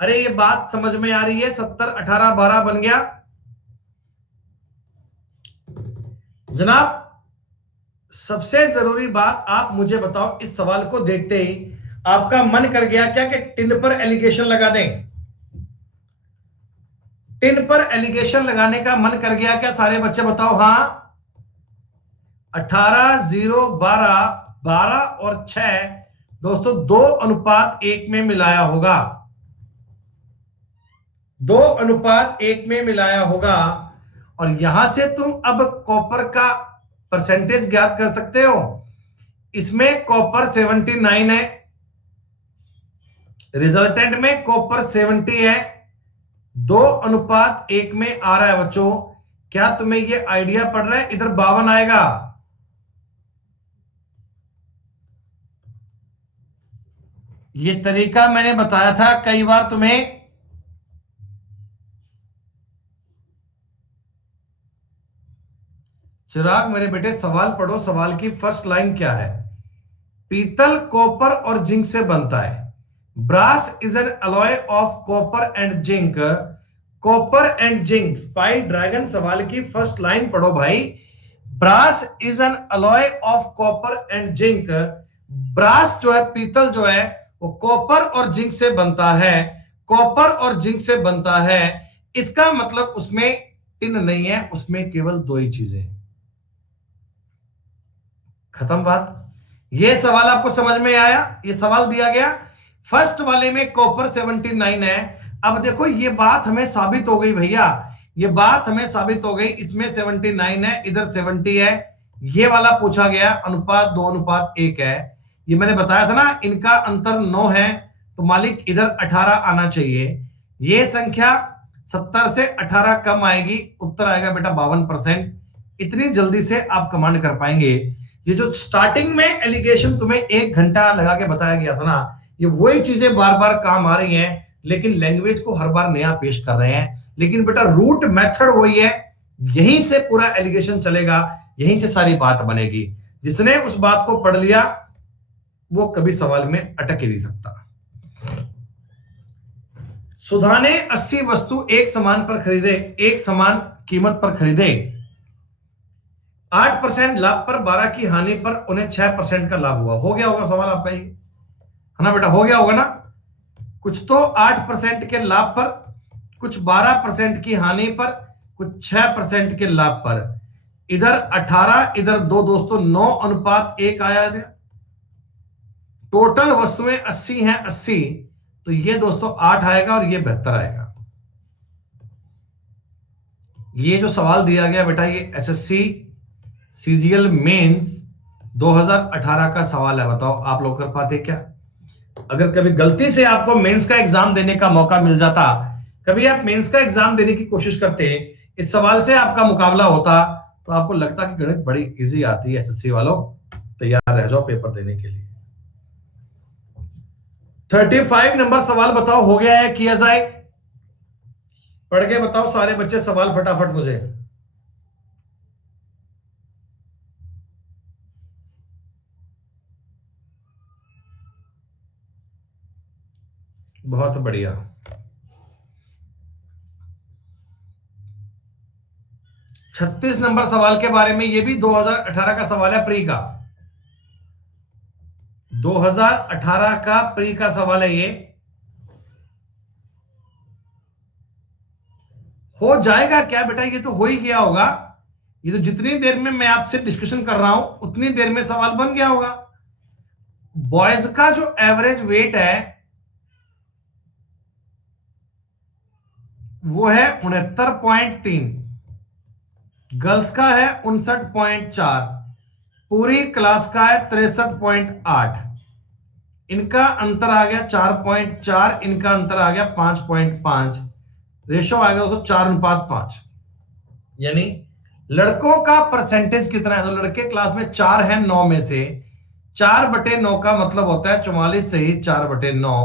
अरे ये बात समझ में आ रही है? 70, 18, 12 बन गया जनाब। सबसे जरूरी बात आप मुझे बताओ, इस सवाल को देखते ही आपका मन कर गया क्या कि टिन पर एलिगेशन लगा दें? टिन पर एलिगेशन लगाने का मन कर गया क्या सारे बच्चे? बताओ हाँ। 18, 0, 12, 12 और 6 दोस्तों 2:1 में मिलाया होगा, 2:1 में मिलाया होगा। और यहां से तुम अब कॉपर का परसेंटेज ज्ञात कर सकते हो। इसमें कॉपर 79 है, रिजल्टेंट में कॉपर 70 है, 2:1 में आ रहा है बच्चों। क्या तुम्हें ये आइडिया पड़ रहा है? इधर 52 आएगा। ये तरीका मैंने बताया था कई बार तुम्हें। चिराग मेरे बेटे सवाल पढ़ो, सवाल की फर्स्ट लाइन क्या है? पीतल कॉपर और जिंक से बनता है। Brass is an alloy of copper and zinc. Copper and zinc, spy dragon सवाल की फर्स्ट लाइन पढ़ो भाई। Brass is an alloy of copper and zinc. Brass जो है, पीतल जो है, वो कॉपर और जिंक से बनता है, कॉपर और जिंक से बनता है। इसका मतलब उसमें टिन नहीं है, उसमें केवल दो ही चीजें हैं। खत्म बात। ये सवाल आपको समझ में आया? ये सवाल दिया गया फर्स्ट वाले में कॉपर 79 है। अब देखो ये बात हमें साबित हो गई भैया, ये बात हमें साबित हो गई। इसमें 79 है, इधर 70 है। ये वाला पूछा गया अनुपात 2:1 है। ये मैंने बताया था ना, इनका अंतर 9 है, तो मालिक इधर 18 आना चाहिए। ये संख्या 70 से 18 कम आएगी, उत्तर आएगा बेटा 52%। इतनी जल्दी से आप कमांड कर पाएंगे। ये जो स्टार्टिंग में एलिगेशन तुम्हें 1 घंटा लगा के बताया गया था ना, ये वही चीजें बार बार काम आ रही हैं, लेकिन लैंग्वेज को हर बार नया पेश कर रहे हैं। लेकिन बेटा रूट मेथड वही है, यहीं से पूरा एलिगेशन चलेगा, यहीं से सारी बात बनेगी। जिसने उस बात को पढ़ लिया वो कभी सवाल में अटक ही नहीं सकता। सुधा ने 80 वस्तु एक समान पर खरीदे, एक समान कीमत पर खरीदे। 8% लाभ पर 12 की हानि पर उन्हें 6% का लाभ हुआ। हो गया होगा सवाल आपका ये, है ना बेटा? हो गया होगा ना? कुछ तो 8% के लाभ पर, कुछ 12% की हानि पर, कुछ 6% के लाभ पर। इधर 18, इधर 2 दोस्तों, 9:1 आया है। टोटल वस्तुएं 80 हैं, 80, तो ये दोस्तों 8 आएगा और ये 72 आएगा। ये जो सवाल दिया गया बेटा, ये एसएससी सीजीएल मेंस 2018 का सवाल है। बताओ आप लोग कर पाते क्या? अगर कभी गलती से आपको मेंस का एग्जाम देने का मौका मिल जाता, कभी आप मेंस का एग्जाम देने की कोशिश करते, इस सवाल से आपका मुकाबला होता, तो आपको लगता कि गणित बड़ी इजी आती है एसएससी वालों, तैयार रह जाओ पेपर देने के लिए। 35 नंबर सवाल बताओ, हो गया है? किया जाए? पढ़ के बताओ सारे बच्चे सवाल फटाफट मुझे। बहुत बढ़िया। 36 नंबर सवाल के बारे में, ये भी 2018 का सवाल है, प्री का। 2018 का प्री का सवाल है ये। हो जाएगा क्या बेटा? ये तो हो ही गया होगा। ये तो जितनी देर में मैं आपसे डिस्कशन कर रहा हूं उतनी देर में सवाल बन गया होगा। बॉयज का जो एवरेज वेट है वो है 69.3, गर्ल्स का है 59.4, पूरी क्लास का है 63.8। इनका अंतर आ गया 4.4, इनका अंतर आ गया 5.5, रेशो आ गया दोस्तों 4:5। यानी लड़कों का परसेंटेज कितना है? तो लड़के क्लास में 4 है 9 में से, 4/9 का मतलब होता है 44 से ही 4/9।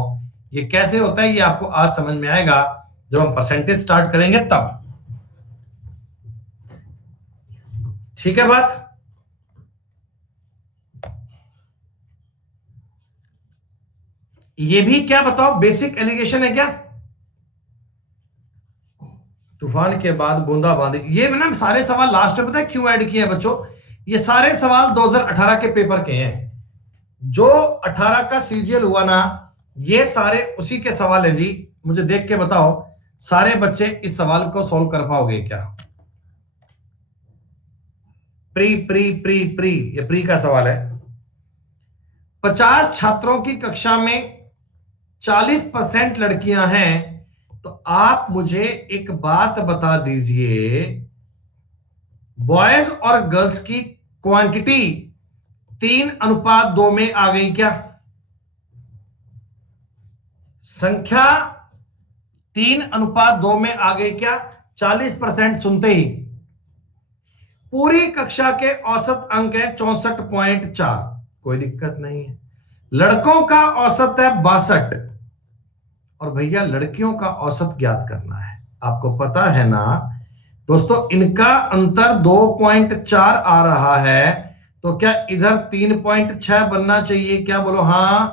ये कैसे होता है ये आपको आज समझ में आएगा जब हम परसेंटेज स्टार्ट करेंगे तब। ठीक है बात? ये भी क्या बताओ बेसिक एलिगेशन है क्या? तूफान के बाद बूंदाबांदी, ये ना सारे सवाल लास्ट में पता है क्यों ऐड किए हैं बच्चों? ये सारे सवाल 2018 के पेपर के हैं। जो 18 का सीजीएल हुआ ना, ये सारे उसी के सवाल है जी। मुझे देख के बताओ सारे बच्चे इस सवाल को सॉल्व कर पाओगे क्या? प्री प्री प्री प्री, ये प्री का सवाल है। 50 छात्रों की कक्षा में 40% लड़कियां हैं, तो आप मुझे एक बात बता दीजिए, बॉयज और गर्ल्स की क्वांटिटी 3:2 में आ गई क्या? संख्या 3:2 में आ गई क्या? 40% सुनते ही। पूरी कक्षा के औसत अंक है 64.4, कोई दिक्कत नहीं है। लड़कों का औसत है 62, और भैया लड़कियों का औसत ज्ञात करना है। आपको पता है ना दोस्तों, इनका अंतर 2.4 आ रहा है, तो क्या इधर 3.6 बनना चाहिए क्या? बोलो हां।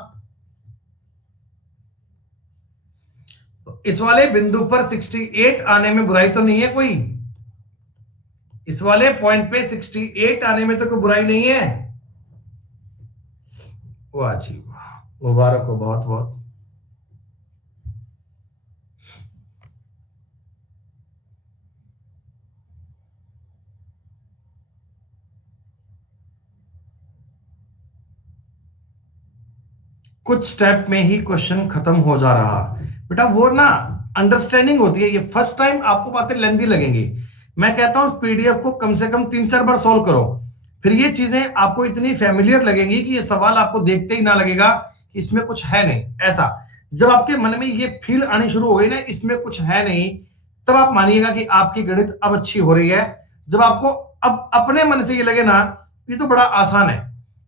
तो इस वाले बिंदु पर 68 आने में बुराई तो नहीं है कोई? इस वाले पॉइंट पे 68 आने में तो कोई बुराई नहीं है। वाह जी वाह, मुबारक हो बहुत बहुत। कुछ स्टेप में ही क्वेश्चन खत्म हो जा रहा बेटा, वो ना अंडरस्टैंडिंग होती है। ये फर्स्ट टाइम आपको बातें लेंदी लगेंगी। मैं कहता हूं पीडीएफ को कम से कम 3-4 बार सॉल्व करो, फिर ये चीजें आपको इतनी फैमिलियर लगेंगी कि ये सवाल आपको देखते ही ना लगेगा कि इसमें कुछ है नहीं। ऐसा जब आपके मन में ये फील आनी शुरू हो गई ना इसमें कुछ है नहीं, तब आप मानिएगा कि आपकी गणित अब अच्छी हो रही है। जब आपको अब अपने मन से ये लगे ना ये तो बड़ा आसान है,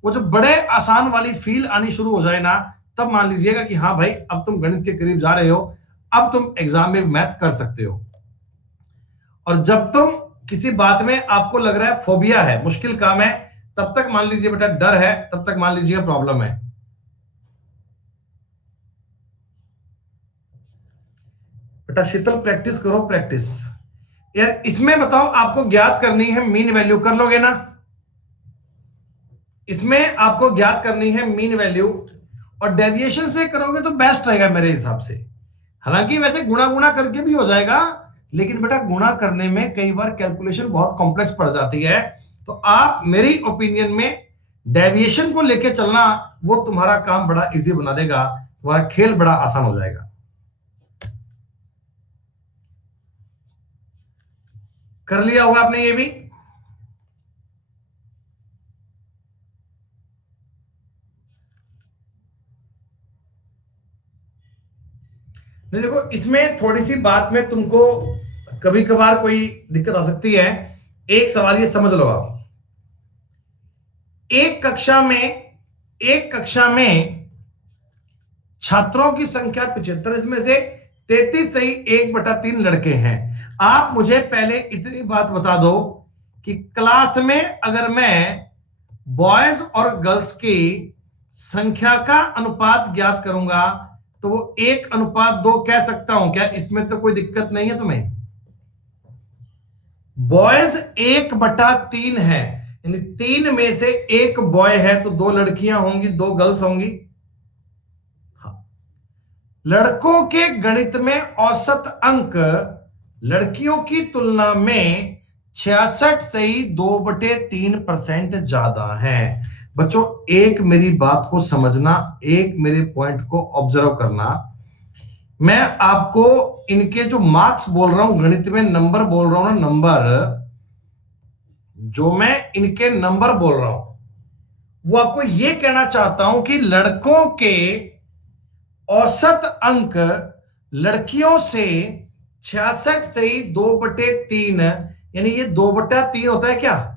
वो जो बड़े आसान वाली फील आनी शुरू हो जाए ना, तब मान लीजिएगा कि हाँ भाई अब तुम गणित के करीब जा रहे हो, अब तुम एग्जाम में मैथ कर सकते हो। और जब तुम किसी बात में आपको लग रहा है फोबिया है, मुश्किल काम है, तब तक मान लीजिए बेटा डर है, तब तक मान लीजिए प्रॉब्लम है। बेटा शीतल प्रैक्टिस करो प्रैक्टिस। यार इसमें बताओ आपको ज्ञात करनी है मीन वैल्यू, कर लोगे ना? इसमें आपको ज्ञात करनी है मीन वैल्यू, और डेविएशन से करोगे तो बेस्ट रहेगा मेरे हिसाब से। हालांकि वैसे गुणा गुणा करके भी हो जाएगा, लेकिन बेटा गुणा करने में कई बार कैलकुलेशन बहुत कॉम्प्लेक्स पड़ जाती है। तो आप मेरी ओपिनियन में डेविएशन को लेके चलना, वो तुम्हारा काम बड़ा इजी बना देगा, तुम्हारा खेल बड़ा आसान हो जाएगा। कर लिया होगा आपने ये भी? नहीं देखो, इसमें थोड़ी सी बात में तुमको कभी कभार कोई दिक्कत आ सकती है। एक सवाल ये समझ लो आप, एक कक्षा में छात्रों की संख्या 75, इसमें से 33 सही 1/3 लड़के हैं। आप मुझे पहले इतनी बात बता दो कि क्लास में अगर मैं बॉयज और गर्ल्स की संख्या का अनुपात ज्ञात करूंगा तो वो 1:2 कह सकता हूं क्या? इसमें तो कोई दिक्कत नहीं है तुम्हें? बॉयज 1/3 है, यानी 3 में से 1 बॉय है तो 2 लड़कियां होंगी, 2 गर्ल्स होंगी। हाँ। लड़कों के गणित में औसत अंक लड़कियों की तुलना में 66 सही 2/3% ज्यादा है। बच्चों एक मेरी बात को समझना, एक मेरे पॉइंट को ऑब्जर्व करना। मैं आपको इनके जो मार्क्स बोल रहा हूं, गणित में नंबर बोल रहा हूं ना, नंबर जो मैं इनके नंबर बोल रहा हूं, वो आपको यह कहना चाहता हूं कि लड़कों के औसत अंक लड़कियों से 66 से 2/3, यानी ये 2/3 होता है क्या?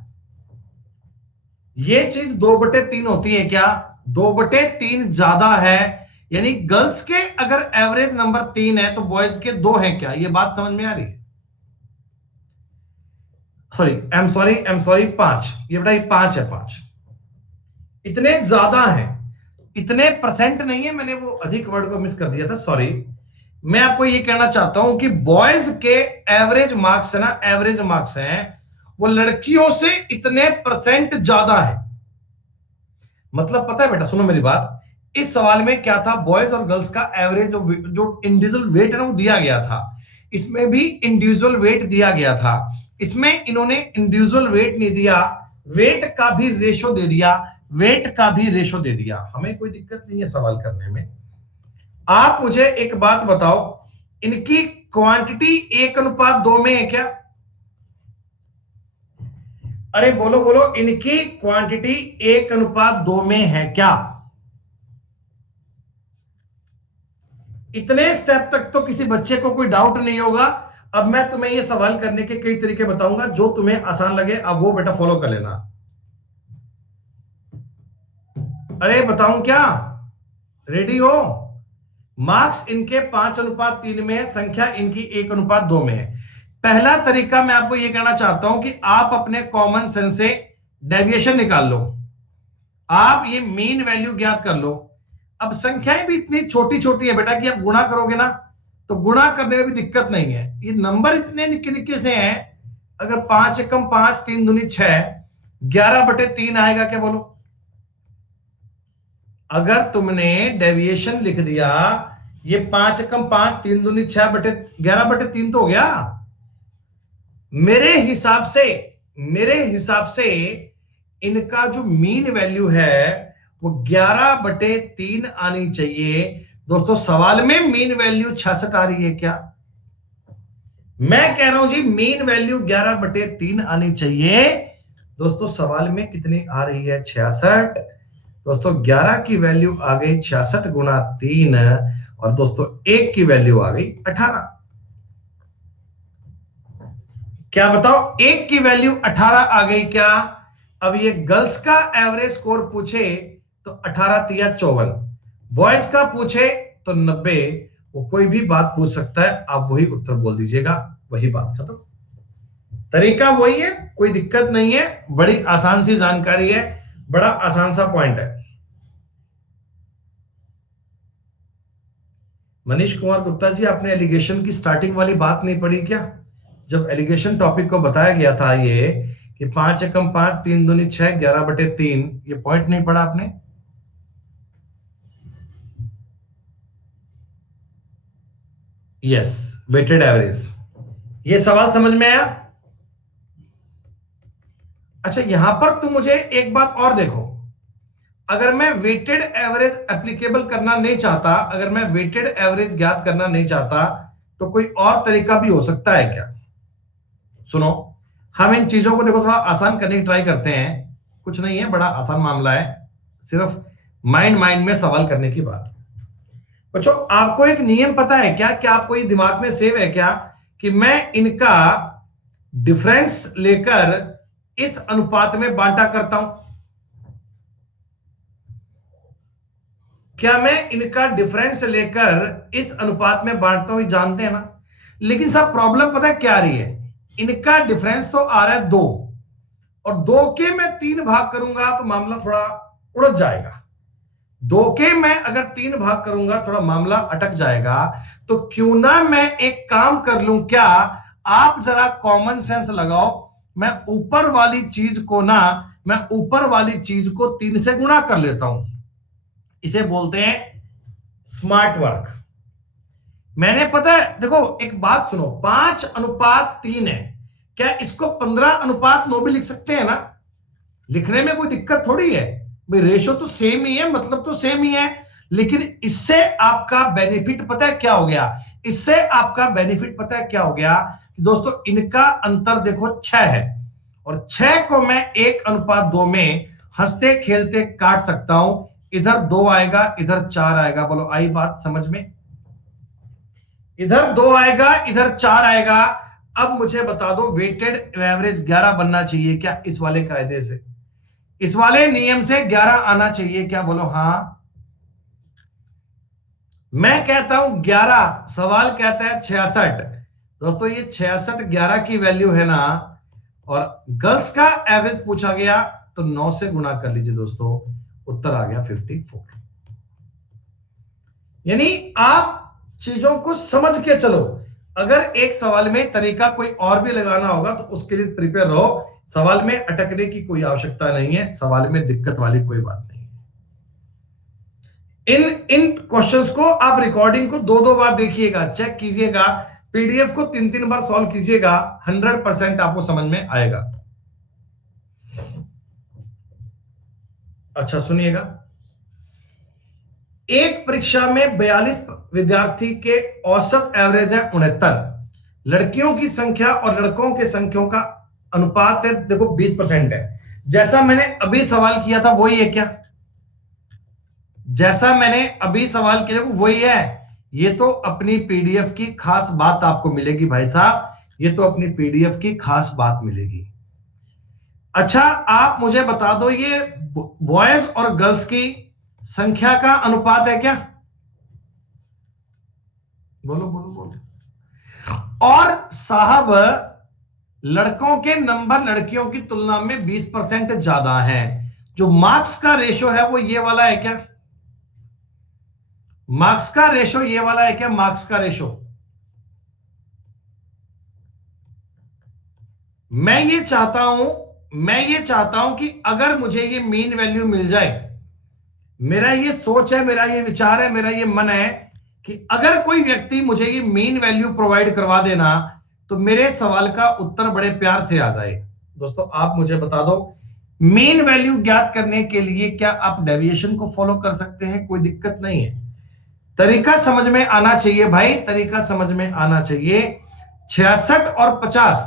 ये चीज 2/3 होती है क्या? 2/3 ज्यादा है, यानी गर्ल्स के अगर एवरेज नंबर 3 है तो बॉयज के 2 हैं क्या? ये बात समझ में आ रही है? आई एम सॉरी 5, ये बेटा ये 5 है, 5 इतने ज्यादा हैं, इतने परसेंट नहीं है, मैंने वो अधिक वर्ड को मिस कर दिया था, सॉरी। मैं आपको ये कहना चाहता हूं कि बॉयज के एवरेज मार्क्स है ना, एवरेज मार्क्स हैं, वो लड़कियों से इतने परसेंट ज्यादा है। मतलब पता है बेटा, सुनो मेरी बात, इस सवाल में क्या था, बॉयज और गर्ल्स का एवरेज जो इंडिविजुअल वेट है ना वो दिया गया था। इसमें भी इंडिविजुअल वेट दिया गया था, इसमें इन्होंने इंडिविजुअल वेट नहीं दिया, वेट का भी रेशो दे दिया, वेट का भी रेशो दे दिया। हमें कोई दिक्कत नहीं है सवाल करने में। आप मुझे एक बात बताओ, इनकी क्वांटिटी 1:2 में है क्या? अरे बोलो बोलो, इनकी क्वांटिटी 1:2 में है क्या? इतने स्टेप तक तो किसी बच्चे को कोई डाउट नहीं होगा। अब मैं तुम्हें यह सवाल करने के कई तरीके बताऊंगा, जो तुम्हें आसान लगे अब वो बेटा फॉलो कर लेना। अरे बताऊं क्या? रेडी हो? मार्क्स इनके 5:3 में है, संख्या इनकी 1:2 में है। पहला तरीका मैं आपको यह कहना चाहता हूं कि आप अपने कॉमन सेंस से डेविएशन निकाल लो, आप ये मीन वैल्यू ज्ञात कर लो। अब संख्याएं भी इतनी छोटी छोटी है बेटा कि आप गुणा करोगे ना तो गुणा करने में भी दिक्कत नहीं है। ये नंबर इतने निक्के निक्के से हैं, अगर 5 एकम 5, 3 दूनी 6, 11/3 आएगा क्या? बोलो। अगर तुमने डेविएशन लिख दिया, ये 5 एकम 5, 3 दूनी 6/11/3 तो हो गया। मेरे हिसाब से इनका जो मीन वैल्यू है वो 11/3 आनी चाहिए। दोस्तों सवाल में मीन वैल्यू 66 आ रही है क्या? मैं कह रहा हूं जी मीन वैल्यू 11/3 आनी चाहिए। दोस्तों सवाल में कितनी आ रही है? 66। दोस्तों 11 की वैल्यू आ गई 66 गुणा 3, और दोस्तों 1 की वैल्यू आ गई 18। क्या बताओ, 1 की वैल्यू 18 आ गई क्या? अब ये गर्ल्स का एवरेज स्कोर पूछे तो 18 तिया 54, बॉयज का पूछे तो 90। वो कोई भी बात पूछ सकता है, आप वही उत्तर बोल दीजिएगा, वही बात खत्म। तरीका वही है, कोई दिक्कत नहीं है, बड़ी आसान सी जानकारी है, बड़ा आसान सा पॉइंट है। मनीष कुमार गुप्ता जी, आपने एलिगेशन की स्टार्टिंग वाली बात नहीं पढ़ी क्या? जब एलिगेशन टॉपिक को बताया गया था ये कि 5 एकम 5, 3 दूनी 6, 11/3, ये पॉइंट नहीं पढ़ा आपने? Yes, weighted average. ये सवाल समझ में आया? अच्छा, यहां पर तुम मुझे एक बात और देखो, अगर मैं वेटेड एवरेज एप्लीकेबल करना नहीं चाहता, अगर मैं वेटेड एवरेज ज्ञात करना नहीं चाहता, तो कोई और तरीका भी हो सकता है क्या? सुनो, हम इन चीजों को देखो थोड़ा आसान करने की ट्राई करते हैं। कुछ नहीं है, बड़ा आसान मामला है, सिर्फ माइंड माइंड में सवाल करने की बात। बच्चों, आपको एक नियम पता है क्या? क्या आपको ये दिमाग में सेव है क्या कि मैं इनका डिफरेंस लेकर इस अनुपात में बांटा करता हूं? क्या मैं इनका डिफरेंस लेकर इस अनुपात में बांटता हूं? जानते हैं ना? लेकिन साहब प्रॉब्लम पता है क्या आ रही है? इनका डिफरेंस तो आ रहा है 2, और 2 के मैं 3 भाग करूंगा तो मामला थोड़ा उड़द जाएगा। 2 के मैं अगर 3 भाग करूंगा थोड़ा मामला अटक जाएगा। तो क्यों ना मैं एक काम कर लूं, क्या आप जरा कॉमन सेंस लगाओ, मैं ऊपर वाली चीज को ना, मैं ऊपर वाली चीज को 3 से गुणा कर लेता हूं। इसे बोलते हैं स्मार्ट वर्क। मैंने पता है, देखो एक बात सुनो, 5:3 है, क्या इसको 15:9 भी लिख सकते हैं ना? लिखने में कोई दिक्कत थोड़ी है भाई, रेशो तो सेम ही है, मतलब तो सेम ही है। लेकिन इससे आपका बेनिफिट पता है क्या हो गया? इससे आपका बेनिफिट पता है क्या हो गया कि दोस्तों इनका अंतर देखो 6 है, और 6 को मैं 1:2 में हंसते खेलते काट सकता हूं। इधर 2 आएगा, इधर 4 आएगा। बोलो आई बात समझ में? इधर 2 आएगा, इधर 4 आएगा। अब मुझे बता दो, वेटेड एवरेज 11 बनना चाहिए क्या इस वाले कायदे से? इस वाले नियम से 11 आना चाहिए क्या? बोलो हाँ। मैं कहता हूं 11, सवाल कहता है 66। दोस्तों ये 66 11 की वैल्यू है ना, और गर्ल्स का एवरेज पूछा गया तो 9 से गुणा कर लीजिए दोस्तों, उत्तर आ गया 54। यानी आप चीजों को समझ के चलो। अगर एक सवाल में तरीका कोई और भी लगाना होगा तो उसके लिए प्रिपेयर रहो। सवाल में अटकने की कोई आवश्यकता नहीं है, सवाल में दिक्कत वाली कोई बात नहीं है। इन इन क्वेश्चंस को आप रिकॉर्डिंग को 2-2 बार देखिएगा, चेक कीजिएगा, पीडीएफ को 3-3 बार सॉल्व कीजिएगा, 100% आपको समझ में आएगा। अच्छा सुनिएगा, एक परीक्षा में 42 विद्यार्थी के औसत एवरेज है 69। लड़कियों की संख्या और लड़कों के संख्याओं का अनुपात है देखो 20% है। जैसा मैंने अभी सवाल किया था वही है क्या? जैसा मैंने अभी सवाल किया वही है। ये तो अपनी पीडीएफ की खास बात आपको मिलेगी भाई साहब, ये तो अपनी पीडीएफ की खास बात मिलेगी। अच्छा आप मुझे बता दो, ये बॉयज और गर्ल्स की संख्या का अनुपात है क्या? बोलो बोलो बोलो। और साहब लड़कों के नंबर लड़कियों की तुलना में 20% ज्यादा है। जो मार्क्स का रेशो है वो ये वाला है क्या? मार्क्स का रेशो ये वाला है क्या? मार्क्स का रेशो मैं ये चाहता हूं कि अगर मुझे ये मीन वैल्यू मिल जाए, मेरा ये सोच है, मेरा ये विचार है, मेरा ये मन है कि अगर कोई व्यक्ति मुझे ये मीन वैल्यू प्रोवाइड करवा देना तो मेरे सवाल का उत्तर बड़े प्यार से आ जाए। दोस्तों आप मुझे बता दो, मीन वैल्यू ज्ञात करने के लिए क्या आप डेविएशन को फॉलो कर सकते हैं? कोई दिक्कत नहीं है, तरीका समझ में आना चाहिए भाई, तरीका समझ में आना चाहिए। 66 और 50,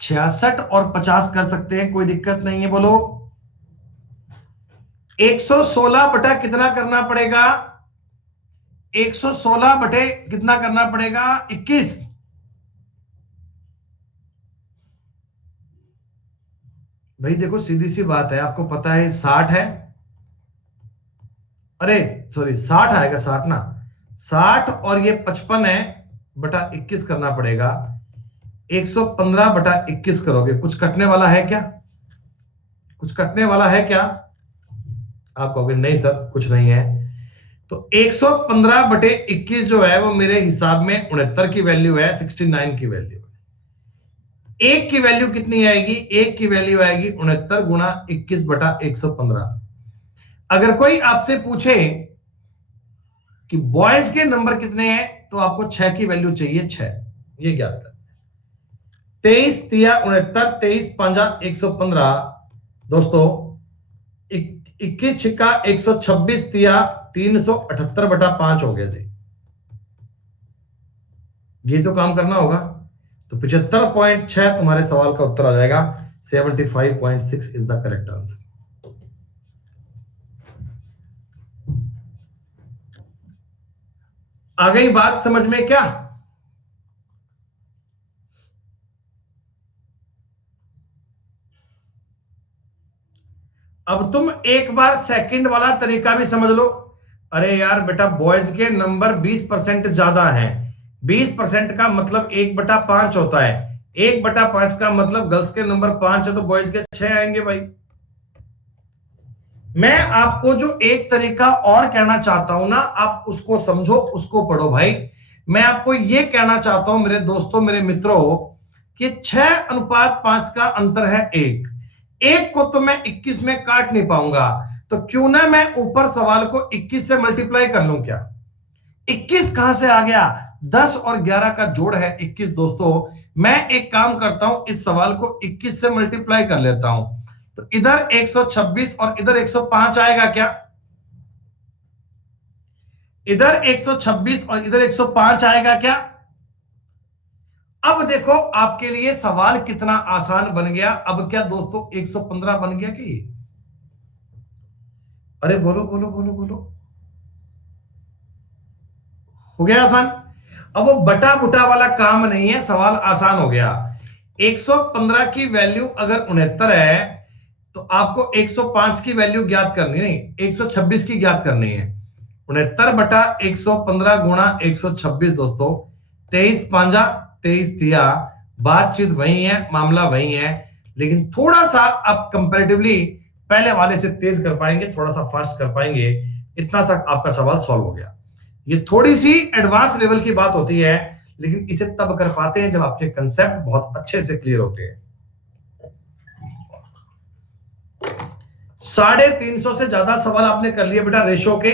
66 और 50 कर सकते हैं, कोई दिक्कत नहीं है। बोलो 116 बटा कितना करना पड़ेगा? 116 बटे कितना करना पड़ेगा? 21। भाई देखो सीधी सी बात है, आपको पता है 60 है, अरे सॉरी 60 आएगा, 60 ना, 60 और ये 55 है, बटा 21 करना पड़ेगा। 115 बटा 21 करोगे, कुछ कटने वाला है क्या? कुछ कटने वाला है क्या? आप कहोगे नहीं सर कुछ नहीं है। तो 115/21 जो है वो मेरे हिसाब में 69 की वैल्यू है, 69 की वैल्यू है। एक की वैल्यू कितनी आएगी? एक की वैल्यू आएगी 69 गुणा 21/115। अगर कोई आपसे पूछे कि बॉयज के नंबर कितने हैं, तो आपको 6 की वैल्यू चाहिए, 6, ये ज्ञात कर। 23 तिया 69, 23 पांजा 115 दोस्तों, 21 छिक्का 126 तिया 378/5 हो गया जी। ये तो काम करना होगा। तो 75.6 तुम्हारे सवाल का उत्तर आ जाएगा। 75.6 इज द करेक्ट आंसर। आ गई बात समझ में क्या? अब तुम एक बार सेकंड वाला तरीका भी समझ लो। अरे यार बेटा, बॉयज के नंबर 20% ज्यादा हैं। 20% का मतलब 1/5 होता है। 1/5 का मतलब गर्ल्स के नंबर 5 है, तो बॉयज के 6 आएंगे भाई। मैं आपको जो एक तरीका और कहना चाहता हूं ना, आप उसको समझो, उसको पढ़ो भाई। मैं आपको यह कहना चाहता हूं मेरे दोस्तों, मेरे मित्रों, कि 6:5 का अंतर है। एक एक को तो मैं 21 में काट नहीं पाऊंगा, तो क्यों ना मैं ऊपर सवाल को 21 से मल्टीप्लाई कर लूं। क्या 21 कहां से आ गया? 10 और 11 का जोड़ है 21 दोस्तों। मैं एक काम करता हूं, इस सवाल को 21 से मल्टीप्लाई कर लेता हूं, तो इधर 126 और इधर 105 आएगा क्या? इधर 126 और इधर 105 आएगा क्या? अब देखो आपके लिए सवाल कितना आसान बन गया। अब क्या दोस्तों 115 बन गया कि? अरे बोलो बोलो बोलो बोलो। हो गया आसान। अब वो बटा बुटा वाला काम नहीं है, सवाल आसान हो गया। 115 की वैल्यू अगर 69 है, तो आपको 105 की वैल्यू ज्ञात करनी नहीं, 126 की ज्ञात करनी है। 69/115 गुणा 126 दोस्तों, 23 पांजा 23 दिया। बातचीत वही है, मामला वही है, लेकिन थोड़ा सा आप कंपैरेटिवली पहले वाले से तेज कर पाएंगे, थोड़ा सा फास्ट कर पाएंगे। इतना सा आपका सवाल सॉल्व हो गया। ये थोड़ी सी एडवांस लेवल की बात होती है, लेकिन इसे तब कर पाते हैं जब आपके कंसेप्ट बहुत अच्छे से क्लियर होते हैं। 350 से ज्यादा सवाल आपने कर लिए बेटा रेशो के।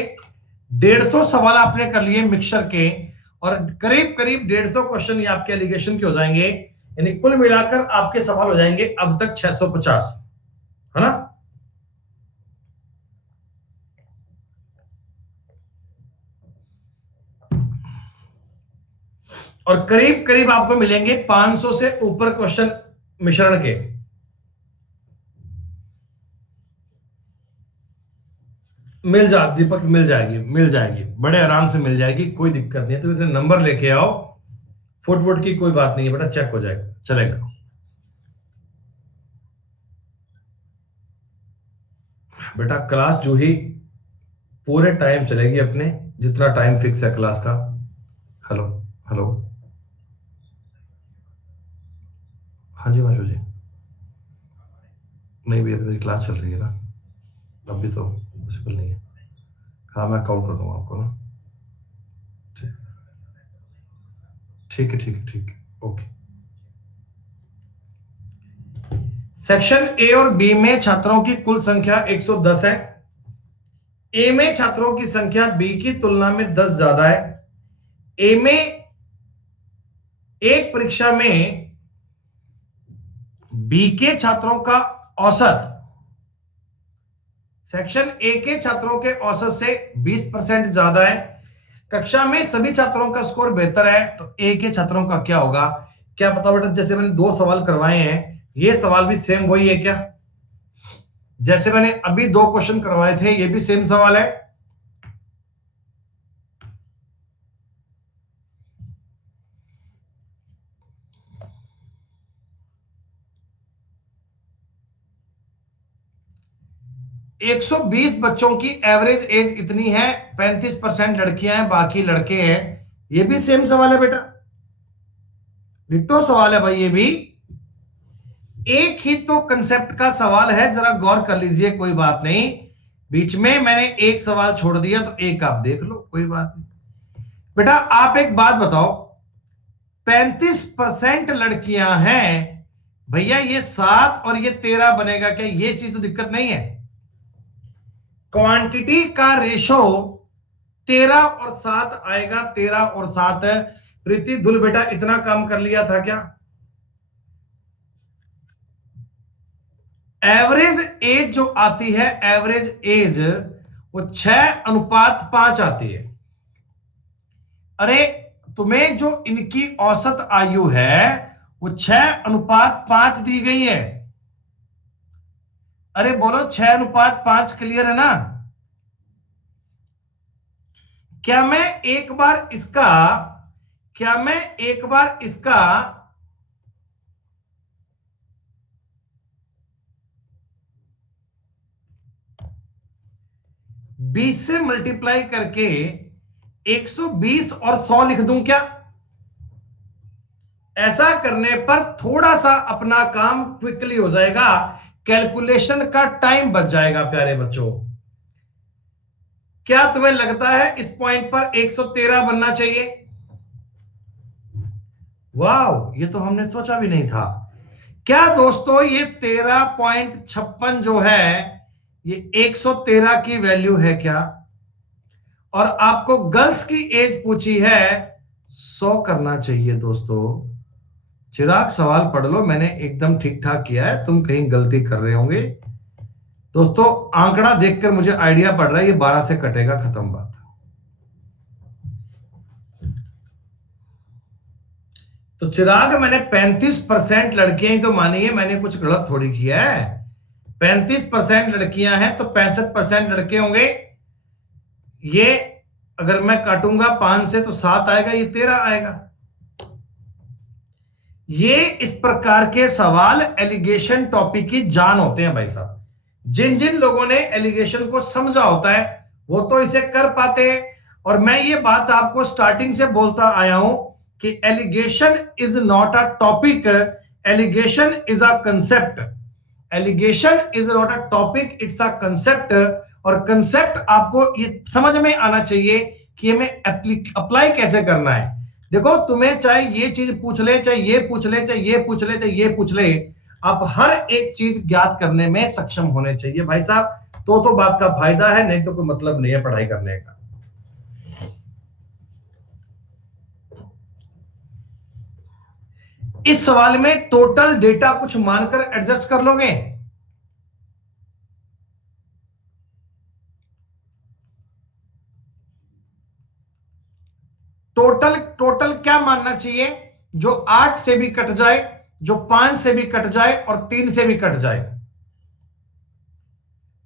150 सवाल आपने कर लिए मिक्सचर के, और करीब करीब 150 क्वेश्चन ये आपके एलिगेशन के हो जाएंगे। यानी कुल मिलाकर आपके सवाल हो जाएंगे अब तक 650, है ना? और करीब करीब आपको मिलेंगे 500 से ऊपर क्वेश्चन मिश्रण के। मिल जा दीपक, मिल जाएगी, मिल जाएगी, बड़े आराम से मिल जाएगी, कोई दिक्कत नहीं है। तो इतने नंबर लेके आओ, फुटवुट की कोई बात नहीं है बेटा, चेक हो जाएगा, चलेगा। बेटा क्लास जो ही पूरे टाइम चलेगी अपने, जितना टाइम फिक्स है क्लास का। Hello hello. हाँ जी माशू जी। नहीं भैया, मेरी क्लास चल रही है ना, अभी तो पॉसिबल नहीं है। हाँ मैं कॉल कर दूंगा आपको ना। ठीक, ठीक है ठीक है ठीक है, ओके। सेक्शन ए और बी में छात्रों की कुल संख्या 110 है। ए में छात्रों की संख्या बी की तुलना में 10 ज्यादा है। ए में एक परीक्षा में बी के छात्रों का औसत सेक्शन ए के छात्रों के औसत से 20% ज्यादा है। कक्षा में सभी छात्रों का स्कोर बेहतर है, तो ए के छात्रों का क्या होगा? क्या पता बेटा, जैसे मैंने 2 सवाल करवाए हैं, ये सवाल भी सेम वही है क्या? जैसे मैंने अभी 2 क्वेश्चन करवाए थे, ये भी सेम सवाल है। एक 120 बच्चों की एवरेज एज इतनी है, 35% लड़कियां हैं, बाकी लड़के हैं। ये भी सेम सवाल है बेटा, डिट्टो सवाल है भाई ये भी। एक ही तो कंसेप्ट का सवाल है, जरा गौर कर लीजिए, कोई बात नहीं। बीच में मैंने एक सवाल छोड़ दिया तो एक आप देख लो, कोई बात नहीं। बेटा आप एक बात बताओ, 35% लड़कियां हैं भैया, ये 7 और ये 13 बनेगा क्या? ये चीज तो दिक्कत नहीं है। क्वांटिटी का रेशो 13 और 7 आएगा, 13 और 7 है। प्रीति धुल बेटा इतना काम कर लिया था क्या? एवरेज एज जो आती है, एवरेज एज वो 6:5 आती है। अरे तुम्हें जो इनकी औसत आयु है वो 6:5 दी गई है। अरे बोलो 6:5 क्लियर है ना? क्या मैं एक बार इसका क्या मैं एक बार इसका 20 से मल्टीप्लाई करके 120 और 100 लिख दूं क्या? ऐसा करने पर थोड़ा सा अपना काम क्विकली हो जाएगा, कैलकुलेशन का टाइम बच जाएगा। प्यारे बच्चों, क्या तुम्हें लगता है इस पॉइंट पर 113 बनना चाहिए? वाह, ये तो हमने सोचा भी नहीं था। क्या दोस्तों ये 13.56 जो है ये 113 की वैल्यू है क्या? और आपको गर्ल्स की एज पूछी है, 100 करना चाहिए दोस्तों। चिराग सवाल पढ़ लो, मैंने एकदम ठीक ठाक किया है, तुम कहीं गलती कर रहे होंगे। दोस्तों आंकड़ा देखकर मुझे आइडिया पड़ रहा है ये 12 से कटेगा, खत्म बात। तो चिराग मैंने 35% लड़कियां ही तो मानी है, मैंने कुछ गलत थोड़ी किया है। 35% लड़कियां हैं तो 65% लड़के होंगे। ये अगर मैं काटूंगा 5 से तो 7 आएगा, ये 13 आएगा। ये इस प्रकार के सवाल एलिगेशन टॉपिक की जान होते हैं भाई साहब। जिन जिन लोगों ने एलिगेशन को समझा होता है वो तो इसे कर पाते हैं। और मैं ये बात आपको स्टार्टिंग से बोलता आया हूं कि allegation is not a topic, allegation is a concept. Allegation is not a topic, it's a concept. और कंसेप्ट आपको ये समझ में आना चाहिए कि ये में अप्लाई कैसे करना है। देखो तुम्हें चाहे ये चीज पूछ ले, चाहे ये पूछ ले, चाहे ये पूछ ले, चाहे ये पूछ ले, आप हर एक चीज ज्ञात करने में सक्षम होने चाहिए भाई साहब। तो बात का फायदा है, नहीं तो कोई मतलब नहीं है पढ़ाई करने का। इस सवाल में टोटल डेटा कुछ मानकर एडजस्ट कर लोगे? टोटल टोटल क्या मानना चाहिए? जो 8 से भी कट जाए, जो 5 से भी कट जाए और 3 से भी कट जाए।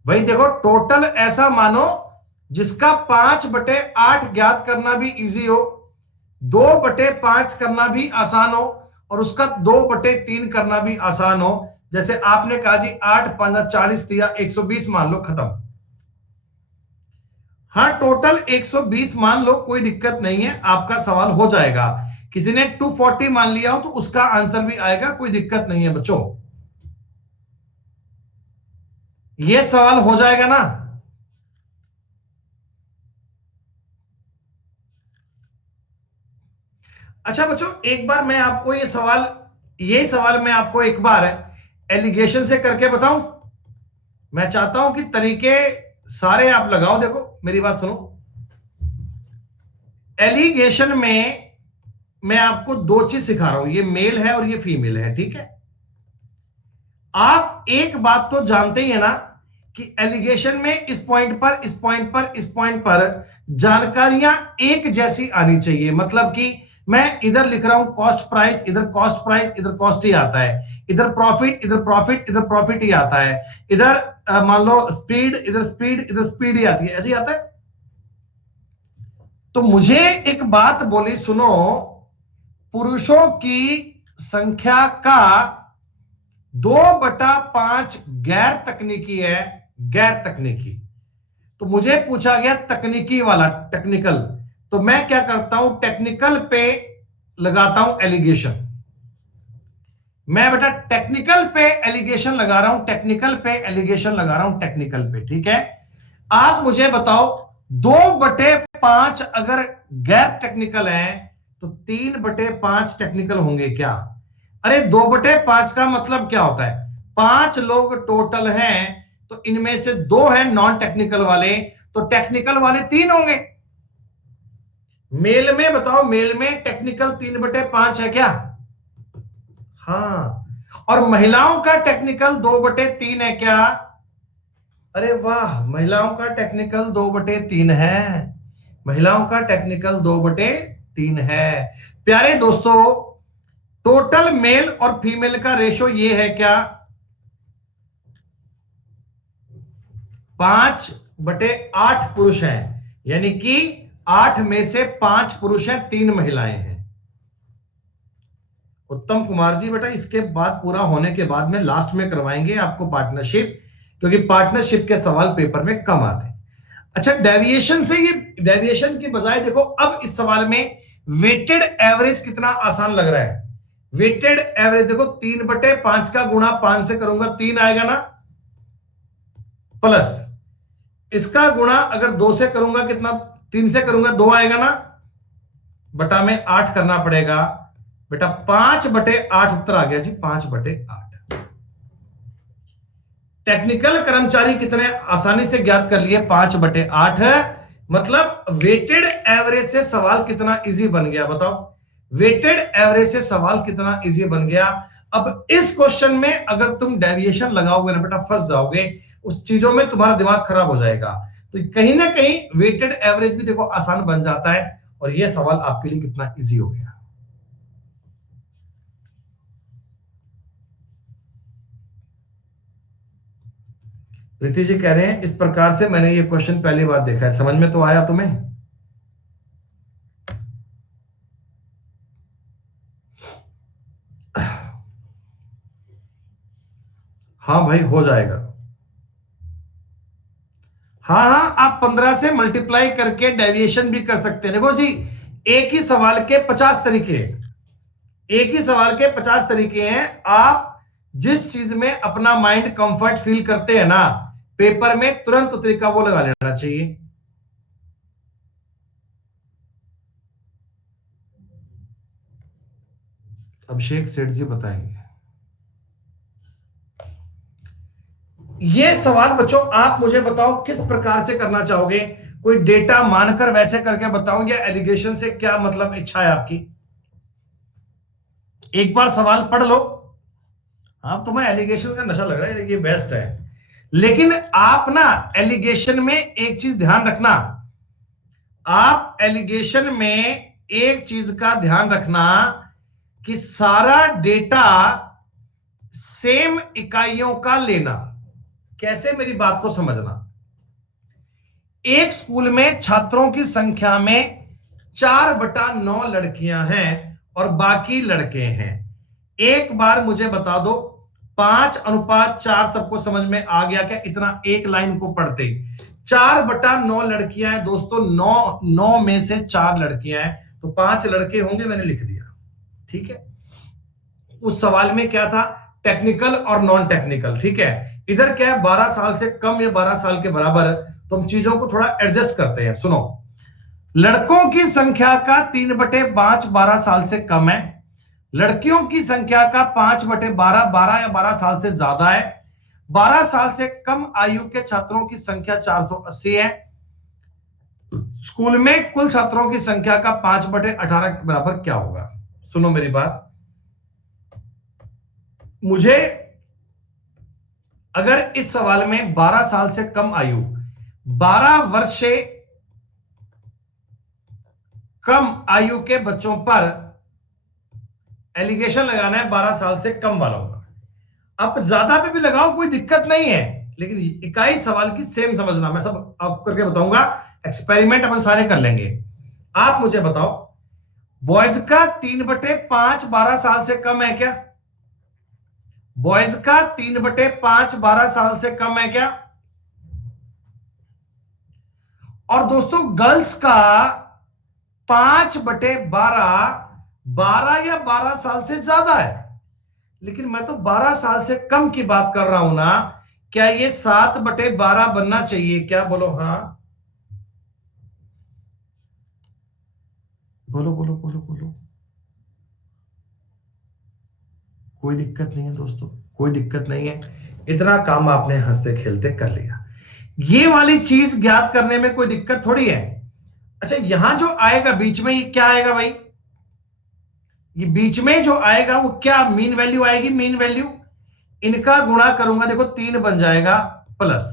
भाई देखो टोटल ऐसा मानो जिसका 5/8 ज्ञात करना भी इजी हो, 2/5 करना भी आसान हो और उसका 2/3 करना भी आसान हो। जैसे आपने कहा जी 8 5 40 दिया, 120 मान लो, खत्म। हाँ टोटल 120 मान लो, कोई दिक्कत नहीं है, आपका सवाल हो जाएगा। किसी ने 240 मान लिया हो तो उसका आंसर भी आएगा, कोई दिक्कत नहीं है बच्चों, ये सवाल हो जाएगा ना। अच्छा बच्चों एक बार मैं आपको ये सवाल मैं आपको एक बार एलिगेशन से करके बताऊं। मैं चाहता हूं कि तरीके सारे आप लगाओ। देखो मेरी बात सुनो, एलिगेशन में मैं आपको 2 चीज सिखा रहा हूं, ये मेल है और ये फीमेल है, ठीक है? आप एक बात तो जानते ही है ना कि एलिगेशन में इस पॉइंट पर, इस पॉइंट पर, इस पॉइंट पर जानकारियां एक जैसी आनी चाहिए। मतलब कि मैं इधर लिख रहा हूं कॉस्ट प्राइस, इधर कॉस्ट प्राइस, इधर कॉस्ट ही आता है, इधर प्रॉफिट, इधर प्रॉफिट, इधर प्रॉफिट ही आता है, इधर मान लो स्पीड, इधर स्पीड, इधर स्पीड ही आती है, ऐसे ही आता है। तो मुझे एक बात बोली सुनो, पुरुषों की संख्या का 2/5 गैर तकनीकी है, गैर तकनीकी। तो मुझे पूछा गया तकनीकी वाला, टेक्निकल, तो मैं क्या करता हूं, टेक्निकल पे लगाता हूं एलिगेशन। मैं बेटा टेक्निकल पे एलिगेशन लगा रहा हूं, टेक्निकल पे एलिगेशन लगा रहा हूं, टेक्निकल पे, ठीक है? आप मुझे बताओ 2/5 अगर गैर टेक्निकल है तो 3/5 टेक्निकल होंगे क्या? अरे 2/5 का मतलब क्या होता है? 5 लोग टोटल हैं तो इनमें से 2 हैं नॉन टेक्निकल वाले, तो टेक्निकल वाले 3 होंगे। मेल में बताओ, मेल में टेक्निकल 3/5 है क्या? हाँ। और महिलाओं का टेक्निकल 2/3 है क्या? अरे वाह, महिलाओं का टेक्निकल 2/3 है। महिलाओं का टेक्निकल 2/3 है। प्यारे दोस्तों, टोटल मेल और फीमेल का रेशो ये है क्या? 5/8 पुरुष हैं, यानी कि 8 में से 5 पुरुष हैं, 3 महिलाएं हैं। उत्तम कुमार जी, बेटा इसके बाद पूरा होने के बाद में लास्ट में करवाएंगे आपको पार्टनरशिप, क्योंकि पार्टनरशिप के सवाल पेपर में कम आते हैं। अच्छा, डेविएशन से, ये डेविएशन की बजाय देखो अब इस सवाल में वेटेड एवरेज कितना आसान लग रहा है। वेटेड एवरेज देखो, 3/5 का गुणा 5 से करूंगा 3 आएगा ना, प्लस इसका गुणा अगर 2 से करूंगा कितना, 3 से करूंगा 2 आएगा ना, बटा में 8 करना पड़ेगा बेटा। 5/8 उत्तर आ गया जी, 5/8। टेक्निकल कर्मचारी कितने आसानी से ज्ञात कर लिए, 5/8 है। मतलब वेटेड एवरेज से सवाल कितना इजी बन गया, बताओ। वेटेड एवरेज से सवाल कितना इजी बन गया। अब इस क्वेश्चन में अगर तुम डेविएशन लगाओगे ना बेटा, फंस जाओगे, उस चीजों में तुम्हारा दिमाग खराब हो जाएगा। तो कहीं ना कहीं वेटेड एवरेज भी देखो आसान बन जाता है, और यह सवाल आपके लिए कितना इजी हो गया। प्रीति जी कह रहे हैं इस प्रकार से मैंने ये क्वेश्चन पहली बार देखा है, समझ में तो आया तुम्हें? हाँ भाई, हो जाएगा। हाँ हाँ, आप 15 से मल्टीप्लाई करके डेविएशन भी कर सकते हैं। देखो जी, एक ही सवाल के 50 तरीके, एक ही सवाल के 50 तरीके हैं। आप जिस चीज में अपना माइंड कंफर्ट फील करते हैं ना, पेपर में तुरंत तरीका वो लगा लेना चाहिए। अभिषेक सेठ जी बताएंगे ये सवाल। बच्चों आप मुझे बताओ किस प्रकार से करना चाहोगे, कोई डेटा मानकर वैसे करके बताऊं, या एलिगेशन से क्या मतलब इच्छा है आपकी? एक बार सवाल पढ़ लो। आप, तुम्हें एलिगेशन का नशा लग रहा है, ये बेस्ट है। लेकिन आप ना एलिगेशन में एक चीज ध्यान रखना, आप एलिगेशन में एक चीज का ध्यान रखना कि सारा डेटा सेम इकाइयों का लेना। कैसे, मेरी बात को समझना। एक स्कूल में छात्रों की संख्या में 4/9 लड़कियां हैं और बाकी लड़के हैं। एक बार मुझे बता दो, 5:4 सबको समझ में आ गया क्या? इतना एक लाइन को पढ़ते 4/9 लड़कियां हैं दोस्तों, 9 में से 4 लड़कियां हैं, तो 5 लड़के होंगे, मैंने लिख दिया। ठीक है, उस सवाल में क्या था, टेक्निकल और नॉन टेक्निकल। ठीक है, इधर क्या है, 12 साल से कम या 12 साल के बराबर, तो हम चीजों को थोड़ा एडजस्ट करते हैं। सुनो, लड़कों की संख्या का 3/5 12 साल से कम है, लड़कियों की संख्या का 5/12 12 या 12 साल से ज्यादा है। 12 साल से कम आयु के छात्रों की संख्या 480 है। स्कूल में कुल छात्रों की संख्या का 5/18 के बराबर क्या होगा? सुनो मेरी बात, मुझे अगर इस सवाल में 12 साल से कम आयु, 12 वर्ष से कम आयु के बच्चों पर एलिगेशन लगाना है, 12 साल से कम वालों का। अब ज्यादा पे भी लगाओ, कोई दिक्कत नहीं है, लेकिन इकाई सवाल की सेम समझना। मैं सब आपको करके बताऊंगा, एक्सपेरिमेंट अपन सारे कर लेंगे। आप मुझे बताओ, बॉयज का 3/5 12 साल से कम है क्या? बॉयज का 3/5 12 साल से कम है क्या? और दोस्तों गर्ल्स का 5/12 12 या 12 साल से ज्यादा है। लेकिन मैं तो 12 साल से कम की बात कर रहा हूं ना। क्या ये 7/12 बनना चाहिए क्या? बोलो हाँ, बोलो बोलो बोलो बोलो। कोई दिक्कत नहीं है दोस्तों, कोई दिक्कत नहीं है। इतना काम आपने हंसते खेलते कर लिया। ये वाली चीज ज्ञात करने में कोई दिक्कत थोड़ी है। अच्छा, यहां जो आएगा बीच में, ये क्या आएगा भाई? ये बीच में जो आएगा वो क्या मीन वैल्यू आएगी? मीन वैल्यू इनका गुणा करूंगा, देखो 3 बन जाएगा, प्लस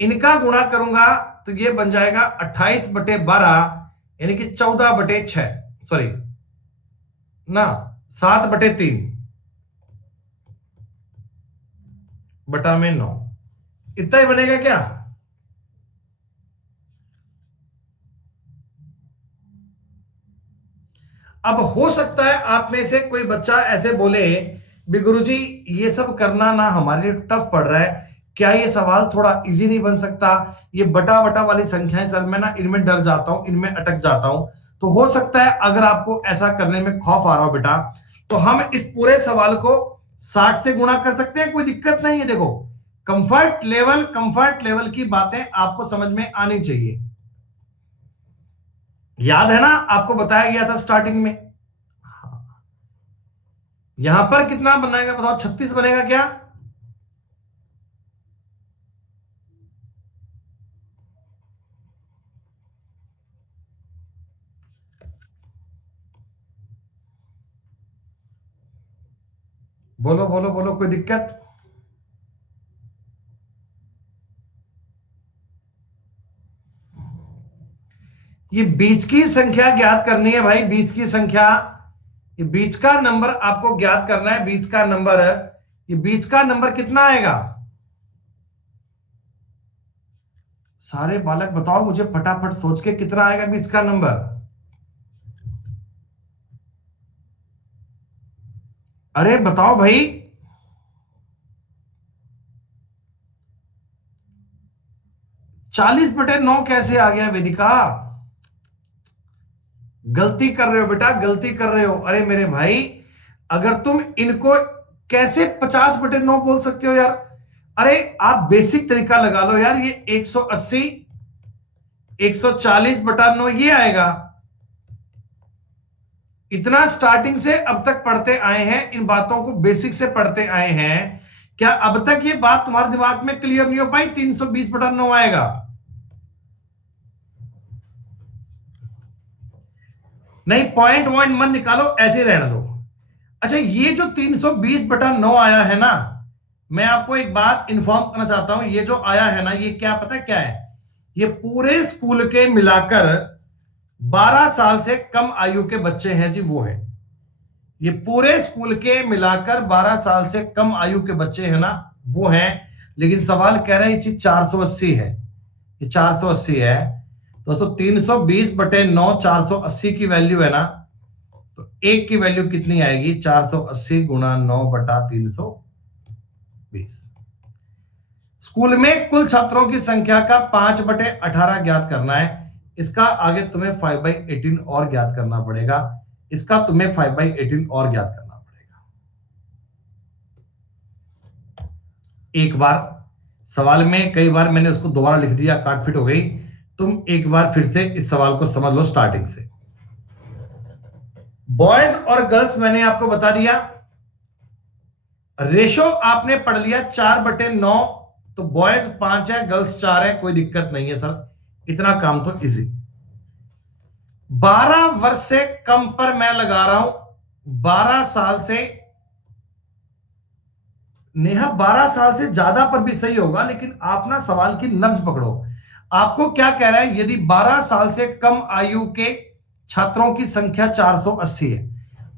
इनका गुणा करूंगा तो ये बन जाएगा 28/12, यानी कि 14/6, सॉरी ना, 7/3 बटा में 9, इतना ही बनेगा क्या? अब हो सकता है आप में से कोई बच्चा ऐसे बोले, भी गुरुजी ये सब करना ना हमारे लिए टफ पड़ रहा है, क्या ये सवाल थोड़ा इजी नहीं बन सकता? ये बटा बटा वाली संख्याएं सर, मैं ना इनमें डर जाता हूं, इनमें अटक जाता हूं। तो हो सकता है अगर आपको ऐसा करने में खौफ आ रहा हो बेटा, तो हम इस पूरे सवाल को 60 से गुणा कर सकते हैं, कोई दिक्कत नहीं है। देखो, कंफर्ट लेवल की बातें आपको समझ में आनी चाहिए। याद है ना, आपको बताया गया था स्टार्टिंग में। यहां पर कितना बनेगा बताओ? 36 बनेगा क्या? बोलो बोलो बोलो, कोई दिक्कत? ये बीच की संख्या ज्ञात करनी है भाई, बीच की संख्या। ये बीच का नंबर आपको ज्ञात करना है, बीच का नंबर। ये बीच का नंबर कितना आएगा? सारे बालक बताओ मुझे फटाफट सोच के, कितना आएगा बीच का नंबर? अरे बताओ भाई। 40/9 कैसे आ गया वेदिका? गलती कर रहे हो बेटा, गलती कर रहे हो। अरे मेरे भाई, अगर तुम इनको कैसे 50/9 बोल सकते हो यार? अरे आप बेसिक तरीका लगा लो यार, ये 180 140/9 ये आएगा। इतना स्टार्टिंग से अब तक पढ़ते आए हैं, इन बातों को बेसिक से पढ़ते आए हैं, क्या अब तक ये बात तुम्हारे दिमाग में क्लियर नहीं हो पाई? 320/9 आएगा। नहीं, पॉइंट वॉइंट मत निकालो, ऐसे रहने दो। अच्छा, ये जो 320/9 आया है ना, मैं आपको एक बात इंफॉर्म करना चाहता हूं, ये जो आया है ना, ये क्या पता है क्या है? ये पूरे स्कूल के मिलाकर 12 साल से कम आयु के बच्चे हैं जी, वो है। ये पूरे स्कूल के मिलाकर 12 साल से कम आयु के बच्चे हैं ना, वो हैं। लेकिन सवाल कह रहा है ये चीज 480 है, ये 480 है दोस्तों। 320/9 480 की वैल्यू है ना, तो एक की वैल्यू कितनी आएगी? 480 गुणा 9/320। स्कूल में कुल छात्रों की संख्या का 5/18 ज्ञात करना है। इसका आगे तुम्हें 5/18 और ज्ञात करना पड़ेगा, इसका तुम्हें 5/18 और ज्ञात करना पड़ेगा। एक बार सवाल में कई बार मैंने उसको दोबारा लिख दिया, काटपीट हो गई। तुम एक बार फिर से इस सवाल को समझ लो स्टार्टिंग से। बॉयज और गर्ल्स मैंने आपको बता दिया, रेशो आपने पढ़ लिया 4/9, तो बॉयज 5 है, गर्ल्स 4 है, कोई दिक्कत नहीं है सर, इतना काम तो इजी। 12 वर्ष से कम पर मैं लगा रहा हूं, 12 साल से, नेहा 12 साल से ज्यादा पर भी सही होगा, लेकिन आप ना सवाल की नब्ज पकड़ो। आपको क्या कह रहा है? यदि 12 साल से कम आयु के छात्रों की संख्या 480 है,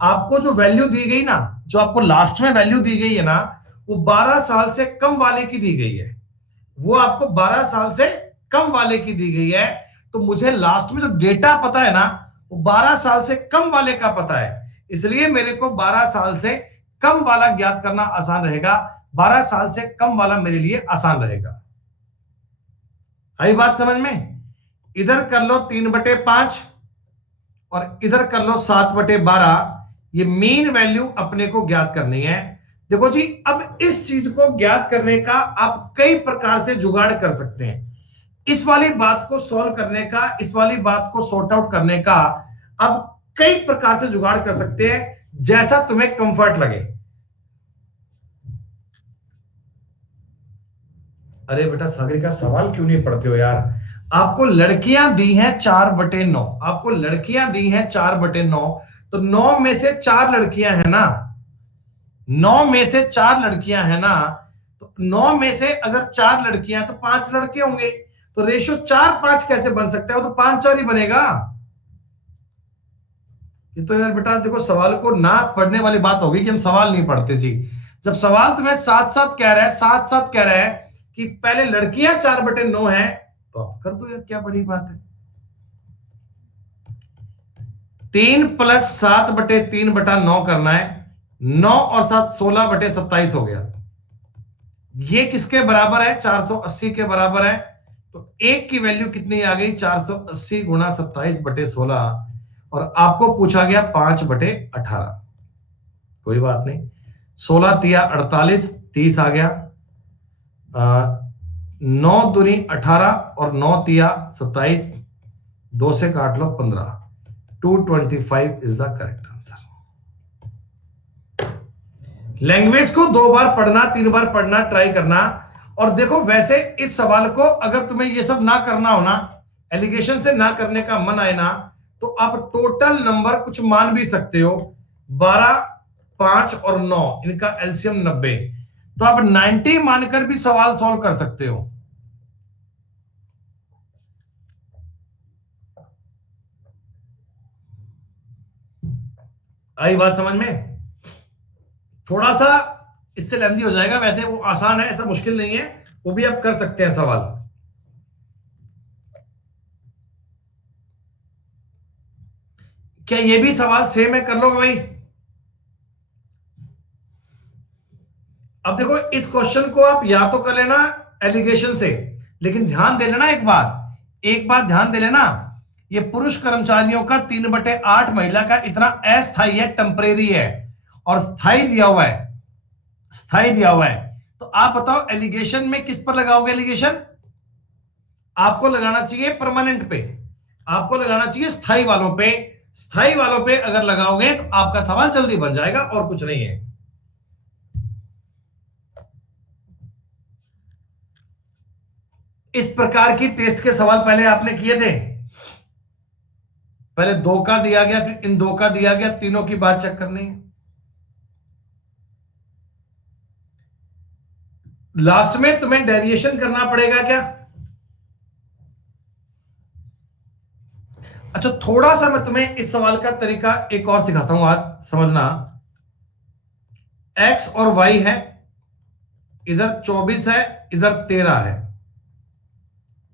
आपको जो वैल्यू दी गई ना, जो आपको लास्ट में वैल्यू दी गई है ना, वो 12 साल से कम वाले की दी गई है, वो आपको 12 साल से कम वाले की दी गई है। तो मुझे लास्ट में जो डेटा पता है ना, वो 12 साल से कम वाले का पता है, इसलिए मेरे को 12 साल से कम वाला ज्ञात करना आसान रहेगा। 12 साल से कम वाला मेरे लिए आसान रहेगा। आई बात समझ में? इधर कर लो 3/5 और इधर कर लो 7/12। ये मीन वैल्यू अपने को ज्ञात करनी है। देखो जी, अब इस चीज को ज्ञात करने का आप कई प्रकार से जुगाड़ कर सकते हैं। इस वाली बात को सॉल्व करने का, इस वाली बात को सॉर्ट आउट करने का अब कई प्रकार से जुगाड़ कर सकते हैं, जैसा तुम्हें कंफर्ट लगे। अरे बेटा सागरिका, सवाल क्यों नहीं पढ़ते हो यार? आपको लड़कियां दी हैं 4/9, आपको लड़कियां दी हैं 4/9, तो 9 में से 4 लड़कियां हैं ना, 9 में से 4 लड़कियां हैं ना, तो 9 में से अगर 4 लड़कियां तो 5 लड़के होंगे, तो रेशो 4-5 कैसे बन सकता है? वो तो 5-4 ही बनेगा। ये तो यार बेटा देखो, सवाल को ना पढ़ने वाली बात होगी कि हम सवाल नहीं पढ़ते जी। जब सवाल तुम्हें साथ साथ कह रहा है, साथ साथ कह रहा है कि पहले लड़कियां 4/9 है, तो आप कर दो यार, क्या बड़ी बात है। 3 + 7/3/9 करना है। 9 और 7 16/27 हो गया। ये किसके बराबर है? 480 के बराबर है। तो एक की वैल्यू कितनी आ गई? 480 × 27/16, और आपको पूछा गया 5/18। कोई बात नहीं, 16 तिया 48, 30 आ गया। 9 दूनी 18 और 9 तिया 27, 2 से काट लो 15, 225 is the correct answer. Language को 2 बार पढ़ना, 3 बार पढ़ना ट्राई करना। और देखो, वैसे इस सवाल को अगर तुम्हें ये सब ना करना हो ना, एलिगेशन से ना करने का मन आए ना, तो आप टोटल नंबर कुछ मान भी सकते हो। 12, 5 और 9, इनका एलसीएम 90, तो आप 90 मानकर भी सवाल सॉल्व कर सकते हो। आई बात समझ में? थोड़ा सा इससे लेंदी हो जाएगा, वैसे वो आसान है, ऐसा मुश्किल नहीं है, वो भी आप कर सकते हैं सवाल। क्या ये भी सवाल सेम है? कर लोगे भाई? अब देखो, इस क्वेश्चन को आप या तो कर लेना एलिगेशन से, लेकिन ध्यान दे लेना एक बात ध्यान दे लेना, ये पुरुष कर्मचारियों का 3/8, महिला का इतना अस्थायी है, टेम्परेरी है, और स्थायी दिया हुआ है, स्थायी दिया हुआ है। तो आप बताओ एलिगेशन में किस पर लगाओगे? एलिगेशन आपको लगाना चाहिए परमानेंट पे, आपको लगाना चाहिए स्थायी वालों पे। स्थायी वालों पे अगर लगाओगे तो आपका सवाल जल्दी बन जाएगा, और कुछ नहीं है। इस प्रकार की टेस्ट के सवाल पहले आपने किए थे? पहले 2 का दिया गया, फिर इन 2 का दिया गया, तीनों की बात चेक करनी है। लास्ट में तुम्हें डेविएशन करना पड़ेगा क्या? अच्छा, थोड़ा सा मैं तुम्हें इस सवाल का तरीका एक और सिखाता हूं, आज समझना। x और y है, इधर 24 है, इधर 13 है,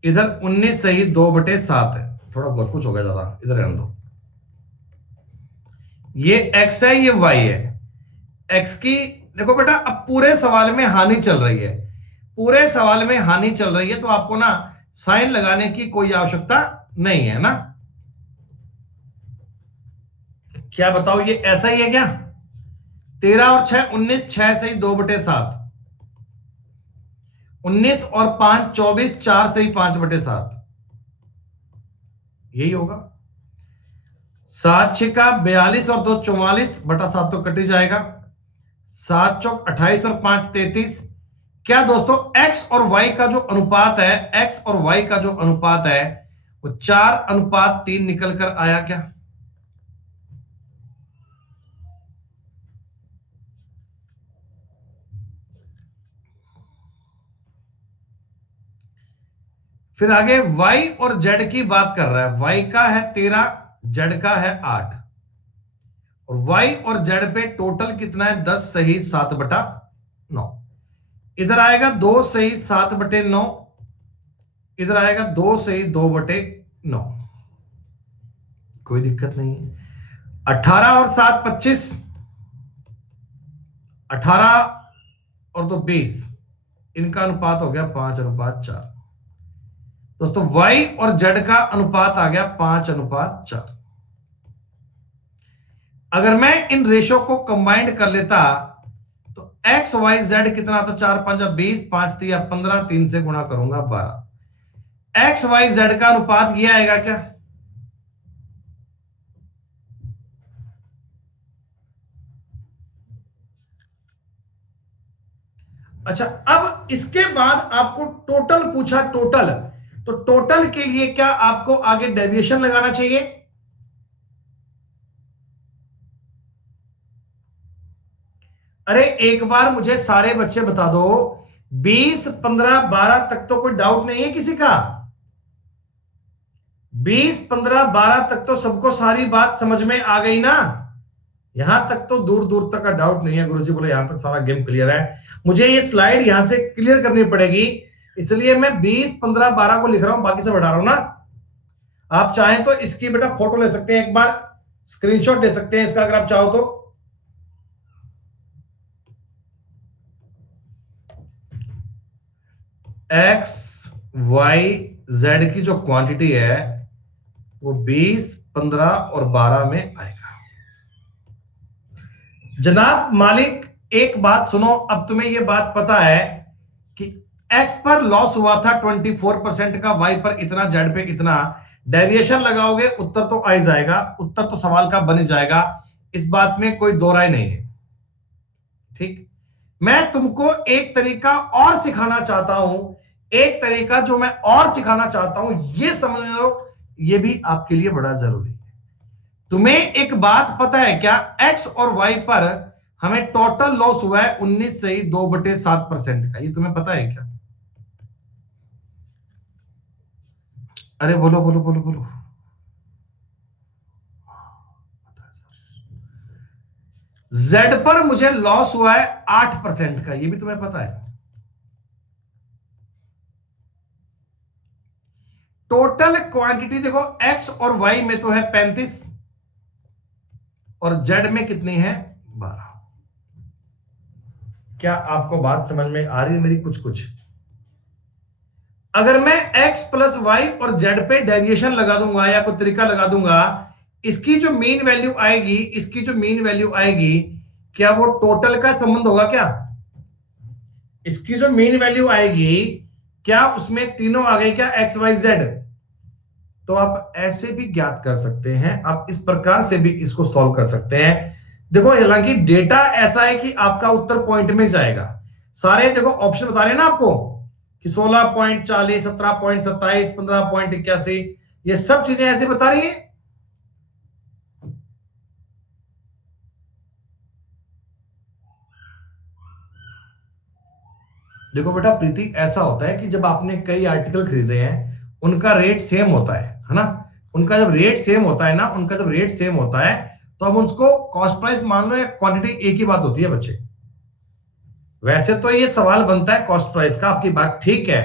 इधर 19 सही 2/7 है। थोड़ा बहुत कुछ हो गया ज्यादा, इधर रहने दो। ये x है, ये y है। x की देखो बेटा, अब पूरे सवाल में हानि चल रही है, पूरे सवाल में हानि चल रही है, तो आपको ना साइन लगाने की कोई आवश्यकता नहीं है ना। क्या बताओ, ये ऐसा ही है क्या? 13 और 6 19, 6 सही 2/7, 19 और 5 24, 4 सही 5/7, यही होगा। 7 6 42 और 2 44/7 तो कट ही जाएगा। 7 चौक 28 और 5 33। क्या दोस्तों, x और y का जो अनुपात है, x और y का जो अनुपात है, वो 4:3 निकल कर आया क्या? फिर आगे y और z की बात कर रहा है। y का है 13, z का है 8, और y और z पे टोटल कितना है? 10 सही 7/9। इधर आएगा 2 सही 7/9, इधर आएगा 2 सही 2/9, कोई दिक्कत नहीं है। 18 और 7 25, 18 और 2 20, इनका अनुपात हो गया 5:4। दोस्तों y और z का अनुपात आ गया 5:4। अगर मैं इन रेशो को कंबाइंड कर लेता, तो एक्स वाई जेड कितना था, 4 5 20, 5 3 15, 3 से गुणा करूंगा 12। एक्स वाई जेड का अनुपात ये आएगा क्या? अच्छा, अब इसके बाद आपको टोटल पूछा, टोटल, तो टोटल के लिए क्या आपको आगे डेविएशन लगाना चाहिए? अरे एक बार मुझे सारे बच्चे बता दो, 20 15 12 तक तो कोई डाउट नहीं है किसी का? 20 15 12 तक तो सबको सारी बात समझ में आ गई ना? यहां तक तो दूर दूर तक का डाउट नहीं है। गुरुजी बोले यहां तक सारा गेम क्लियर है। मुझे ये स्लाइड यहां से क्लियर करनी पड़ेगी, इसलिए मैं 20 15 12 को लिख रहा हूं, बाकी सब हटा रहा हूं ना। आप चाहें तो इसकी बेटा फोटो ले सकते हैं, एक बार स्क्रीनशॉट ले सकते हैं इसका अगर आप चाहो तो। एक्स वाई जेड की जो क्वांटिटी है वो 20 15 और 12 में आएगा। जनाब मालिक एक बात सुनो, अब तुम्हें यह बात पता है कि एक्स पर लॉस हुआ था 24% का, वाई पर इतना, जेड पे इतना, डेविएशन लगाओगे उत्तर तो आ ही जाएगा, उत्तर तो सवाल का बन जाएगा, इस बात में कोई दो राय नहीं है। ठीक, मैं तुमको एक तरीका और सिखाना चाहता हूं, एक तरीका जो मैं और सिखाना चाहता हूं, यह समझ लो, यह भी आपके लिए बड़ा जरूरी है। तुम्हें एक बात पता है क्या? एक्स और वाई पर हमें टोटल लॉस हुआ है 19 से ही 2/7% का, ये तुम्हें पता है क्या? अरे बोलो बोलो बोलो बोलो। जेड पर मुझे लॉस हुआ है 8% का, ये भी तुम्हें पता है। टोटल क्वांटिटी देखो, एक्स और वाई में तो है 35 और जेड में कितनी है, 12। क्या आपको बात समझ में आ रही है मेरी? कुछ कुछ अगर मैं x प्लस वाई और z पे डेविएशन लगा दूंगा या कोई तरीका लगा दूंगा, इसकी जो मीन वैल्यू आएगी, इसकी जो मीन वैल्यू आएगी, क्या वो टोटल का संबंध होगा क्या? इसकी जो मीन वैल्यू आएगी, क्या उसमें तीनों आ गए क्या, एक्स वाई जेड? तो आप ऐसे भी ज्ञात कर सकते हैं, आप इस प्रकार से भी इसको सॉल्व कर सकते हैं। देखो हालांकि डेटा ऐसा है कि आपका उत्तर पॉइंट में जाएगा। सारे देखो ऑप्शन बता रहे हैं ना आपको कि 16.40, 17.27, 15.81, ये सब चीजें ऐसे बता रही है। देखो बेटा प्रीति, ऐसा होता है कि जब आपने कई आर्टिकल खरीदे हैं, उनका रेट सेम होता है ना? उनका जब रेट सेम होता है ना, उनका जब रेट सेम होता है, तो अब उसको कॉस्ट प्राइस मान लो या क्वांटिटी, एक ही बात होती है बच्चे। वैसे तो ये सवाल बनता है कॉस्ट प्राइस का, आपकी बात ठीक है,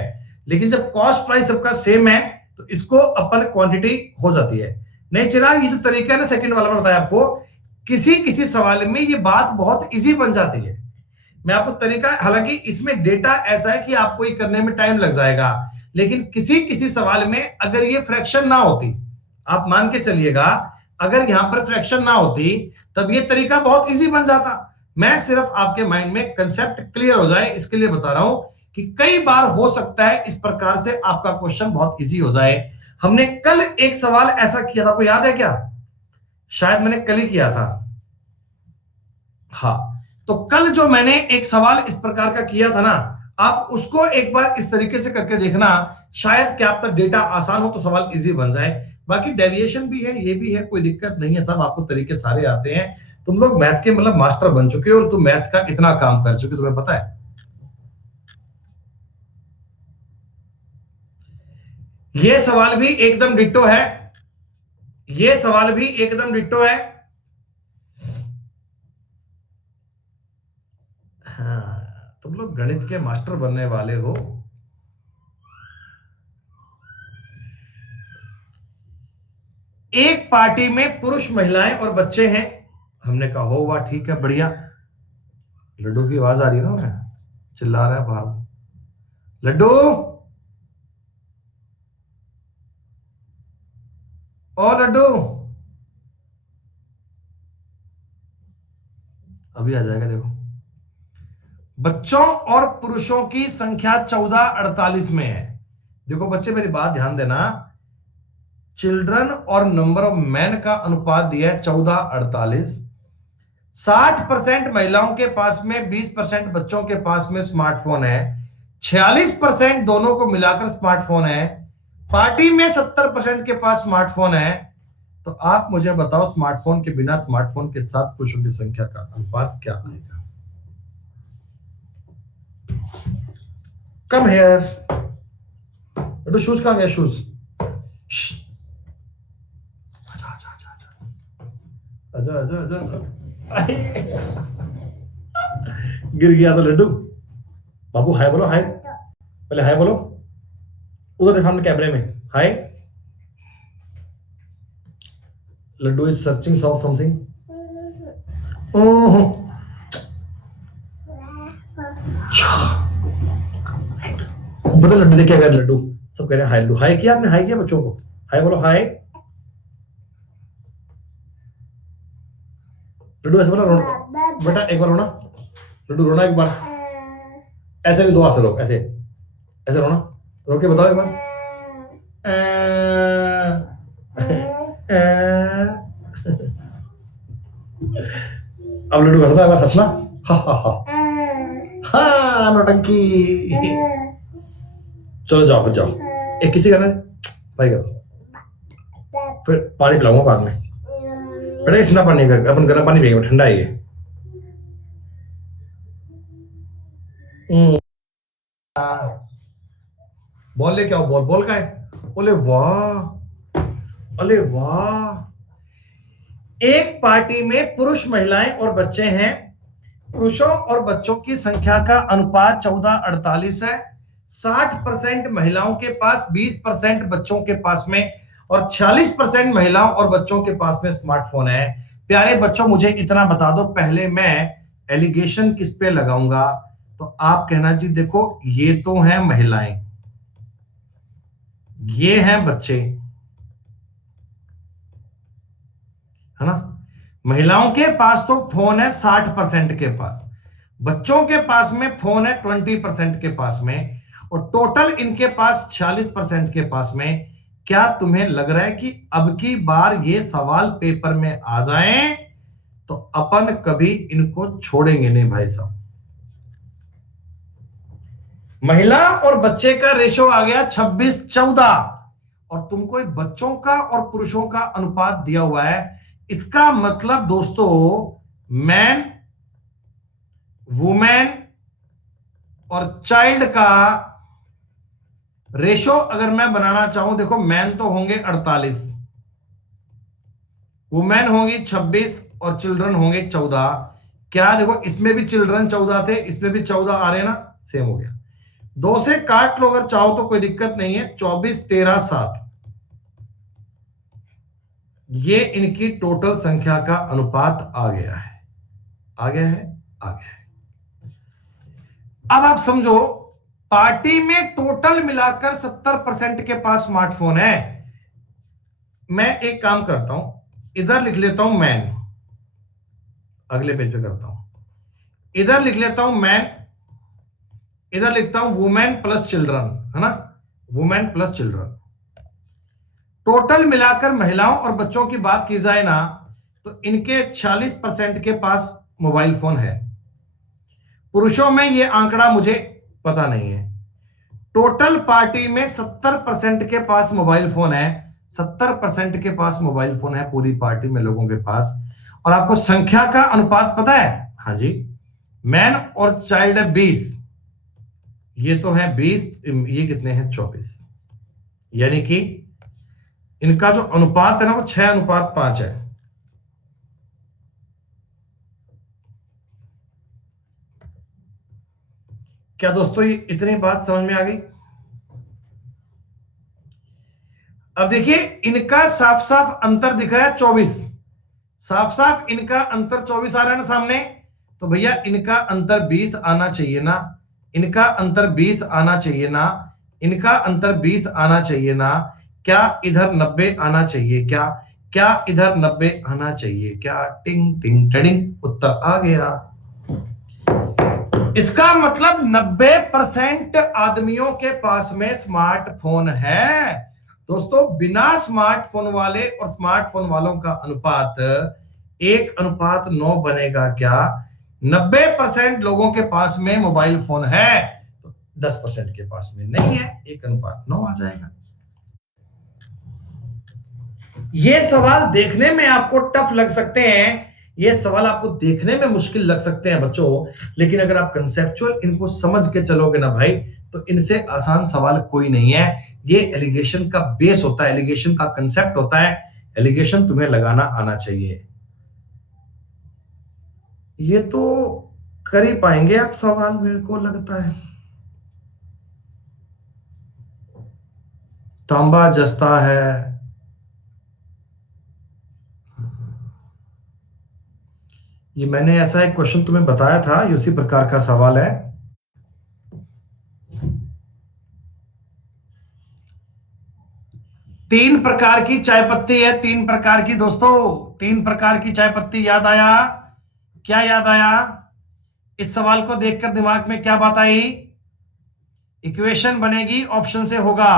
लेकिन जब कॉस्ट प्राइस सबका सेम है तो इसको अपन क्वांटिटी हो जाती है। नहीं चिराग, ये जो तरीका है ना सेकंड वाला में बताया आपको, किसी किसी सवाल में ये बात बहुत इजी बन जाती है। मैं आपको तरीका, हालांकि इसमें डेटा ऐसा है कि आपको ये करने में टाइम लग जाएगा, लेकिन किसी किसी सवाल में अगर ये फ्रैक्शन ना होती, आप मान के चलिएगा, अगर यहां पर फ्रैक्शन ना होती तब ये तरीका बहुत इजी बन जाता। मैं सिर्फ आपके माइंड में कंसेप्ट क्लियर हो जाए इसके लिए बता रहा हूं कि कई बार हो सकता है इस प्रकार से आपका क्वेश्चन बहुत इजी हो जाए। हमने कल एक सवाल ऐसा किया था, आपको याद है क्या? शायद मैंने कल ही किया था। हाँ, तो कल जो मैंने एक सवाल इस प्रकार का किया था ना, आप उसको एक बार इस तरीके से करके देखना, शायद क्या आप तक डेटा आसान हो तो सवाल इजी बन जाए। बाकी डेविएशन भी है, ये भी है, कोई दिक्कत नहीं है, सब आपको तरीके सारे आते हैं। तुम लोग मैथ के मतलब मास्टर बन चुके हो और तुम मैथ्स का इतना काम कर चुके, तुम्हें पता है। ये सवाल भी एकदम डिट्टो है, ये सवाल भी एकदम डिट्टो है। हाँ, तुम लोग गणित के मास्टर बनने वाले हो। एक पार्टी में पुरुष, महिलाएं और बच्चे हैं। हमने कहा हो वाह ठीक है बढ़िया। लड्डू की आवाज आ रही है ना, मैं चिल्ला रहा है बाहर, लड्डू, ओ लड्डू, अभी आ जाएगा देखो। बच्चों और पुरुषों की संख्या 1448 में है। देखो बच्चे मेरी बात ध्यान देना, चिल्ड्रन और नंबर ऑफ मैन का अनुपात दिया है 1448। 60% महिलाओं के पास में, 20% बच्चों के पास में स्मार्टफोन है, 46% दोनों को मिलाकर स्मार्टफोन है, पार्टी में 70% के पास स्मार्टफोन है। तो आप मुझे बताओ स्मार्टफोन के बिना, स्मार्टफोन के साथ पुरुषों की संख्या का अनुपात क्या आएगा? कम हेयर तो शूज कहां गया? शूज आजा आजा आजा। गिर गया तो लड्डू। बाबू हाय बोलो, हाय पहले हाय बोलो, उधर सामने कैमरे में hi. Laddu is searching for something. पता लड्डू देख क्या कर, लड्डू सब कह रहे हैं हाय। लड्डू हाय किया आपने? हाय किया बच्चों को? हाय बोलो, हाय। लड्डू ऐसे बोलो, रोना बेटा एक बार रोना। लड्डू रोना एक बार, ऐसे भी 2 हाथ से रो, ऐसे ऐसे रोना, रो के बताओ एक बार। अब लड्डू हंसना, एक बार हंसना, हा हा हा हा, नौटंकी। चलो जाओ फिर जाओ, एक किसी करना भाई करो, फिर पानी पिलाऊंगा बाद में। बेटा ठंडा पानी कर, अपन गर्म पानी पिएंगे, ठंडा है ये। बॉल ले क्या हो? बॉल बॉल का है? बोले वाह, अरे वाह। एक पार्टी में पुरुष, महिलाएं और बच्चे हैं। पुरुषों और बच्चों की संख्या का अनुपात 1448 है। 60% महिलाओं के पास, 20% बच्चों के पास में, और 46% महिलाओं और बच्चों के पास में स्मार्टफोन है। प्यारे बच्चों मुझे इतना बता दो, पहले मैं एलिगेशन किस पे लगाऊंगा? तो आप कहना जी देखो ये तो हैं महिलाएं, ये हैं बच्चे, है ना। महिलाओं के पास तो फोन है 60% के पास, बच्चों के पास में फोन है 20% के पास में, और टोटल इनके पास 46% के पास में। क्या तुम्हें लग रहा है कि अब की बार ये सवाल पेपर में आ जाएं तो अपन कभी इनको छोड़ेंगे नहीं भाई साहब? महिला और बच्चे का रेशो आ गया 26-14, और तुमको बच्चों का और पुरुषों का अनुपात दिया हुआ है। इसका मतलब दोस्तों मैन, वुमेन और चाइल्ड का रेशो अगर मैं बनाना चाहूं, देखो मैन तो होंगे 48, वुमेन होंगी 26 और चिल्ड्रन होंगे 14। क्या देखो इसमें भी चिल्ड्रन 14 थे, इसमें भी 14 आ रहे हैं ना, सेम हो गया। 2 से काट लो अगर चाहो तो कोई दिक्कत नहीं है। 24, 13, 7, ये इनकी टोटल संख्या का अनुपात आ गया है, आ गया है, आ गया है। अब आप समझो, पार्टी में टोटल मिलाकर 70% के पास स्मार्टफोन है। मैं एक काम करता हूं, इधर लिख लेता हूं मैन, अगले पेज पे करता हूं, इधर लिख लेता हूं मैन, इधर लिखता हूं वुमेन प्लस चिल्ड्रन, है ना, वुमेन प्लस चिल्ड्रन। टोटल मिलाकर महिलाओं और बच्चों की बात की जाए ना, तो इनके 46% के पास मोबाइल फोन है। पुरुषों में यह आंकड़ा मुझे पता नहीं है। टोटल पार्टी में 70% के पास मोबाइल फोन है, 70% के पास मोबाइल फोन है पूरी पार्टी में लोगों के पास। और आपको संख्या का अनुपात पता है? हाँ जी, मैन और चाइल्ड है 20, ये तो है 20, ये कितने हैं 24, यानी कि इनका जो अनुपात है ना वो 6:5 है। क्या दोस्तों ये इतनी बात समझ में आ गई? अब देखिए इनका साफ साफ अंतर दिख रहा है 24, साफ साफ इनका अंतर 24 आ रहा है ना सामने, तो भैया इनका अंतर 20 आना चाहिए ना, इनका अंतर 20 आना चाहिए ना, इनका अंतर 20 आना चाहिए ना। क्या इधर 90 आना चाहिए? क्या क्या इधर 90 आना चाहिए? क्या? टिंग टिंग टिंग, उत्तर आ गया। इसका मतलब 90% आदमियों के पास में स्मार्टफोन है। दोस्तों, बिना स्मार्टफोन वाले और स्मार्टफोन वालों का अनुपात 1:9 बनेगा क्या? 90% लोगों के पास में मोबाइल फोन है, तो 10% के पास में नहीं है, 1:9 आ जाएगा। ये सवाल देखने में आपको टफ लग सकते हैं, ये सवाल आपको देखने में मुश्किल लग सकते हैं बच्चों, लेकिन अगर आप कंसेप्चुअल इनको समझ के चलोगे ना भाई, तो इनसे आसान सवाल कोई नहीं है। ये एलिगेशन का बेस होता है, एलिगेशन का कंसेप्ट होता है, एलिगेशन तुम्हें लगाना आना चाहिए। ये तो कर ही पाएंगे आप सवाल, मेरे को लगता है। तांबा जस्ता है, ये मैंने ऐसा एक क्वेश्चन तुम्हें बताया था, उसी प्रकार का सवाल है। तीन प्रकार की चाय पत्ती है, तीन प्रकार की दोस्तों, तीन प्रकार की चाय पत्ती। याद आया? क्या याद आया? इस सवाल को देखकर दिमाग में क्या बात आई? इक्वेशन बनेगी ऑप्शन से होगा,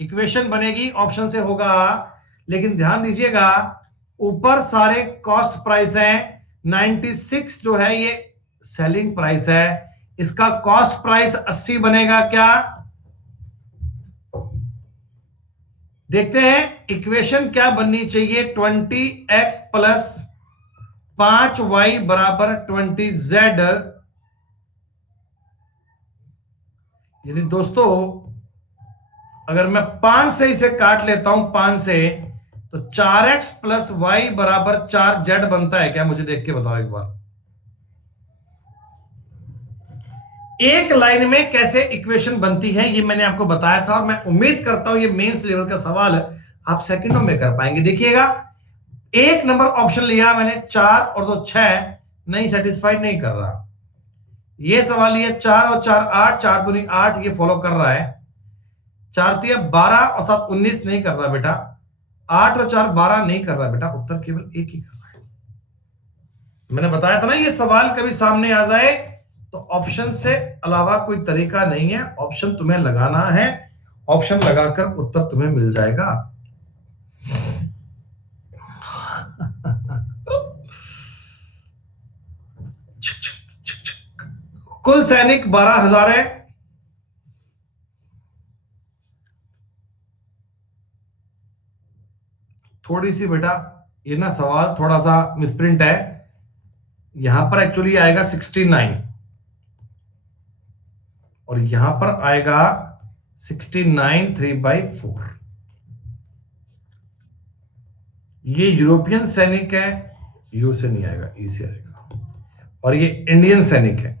इक्वेशन बनेगी ऑप्शन से होगा। लेकिन ध्यान दीजिएगा, ऊपर सारे कॉस्ट प्राइस हैं, 96 जो है ये सेलिंग प्राइस है, इसका कॉस्ट प्राइस 80 बनेगा क्या? देखते हैं इक्वेशन क्या बननी चाहिए। 20x प्लस 5y बराबर 20z, यानी दोस्तों अगर मैं 5 से इसे काट लेता हूं, 5 से, तो 4x प्लस वाई बराबर 4z बनता है क्या? मुझे देख के बताओ एक बार। एक लाइन में कैसे इक्वेशन बनती है ये मैंने आपको बताया था, और मैं उम्मीद करता हूं ये मेंस लेवल का सवाल आप सेकंडों में कर पाएंगे। देखिएगा, एक नंबर ऑप्शन लिया मैंने 4 और 2 6, नहीं सेटिस्फाइड नहीं कर रहा। ये सवाल लिया 4 और 4 8, 4 दूनी 8, ये फॉलो कर रहा है। 4 तिया 12 और 7 19 नहीं कर रहा बेटा। 8 और 4 12 नहीं कर रहा बेटा, उत्तर केवल एक ही कर रहा है। मैंने बताया था ना, ये सवाल कभी सामने आ जाए तो ऑप्शन से अलावा कोई तरीका नहीं है, ऑप्शन तुम्हें लगाना है, ऑप्शन लगाकर उत्तर तुम्हें मिल जाएगा। कुल सैनिक 12,000 है। थोड़ी सी बेटा ये ना सवाल थोड़ा सा मिसप्रिंट है, यहां पर एक्चुअली आएगा 69 और यहां पर आएगा 69 3/4। ये यूरोपियन सैनिक है, यू से नहीं आएगा, ई से आएगा। और ये इंडियन सैनिक है।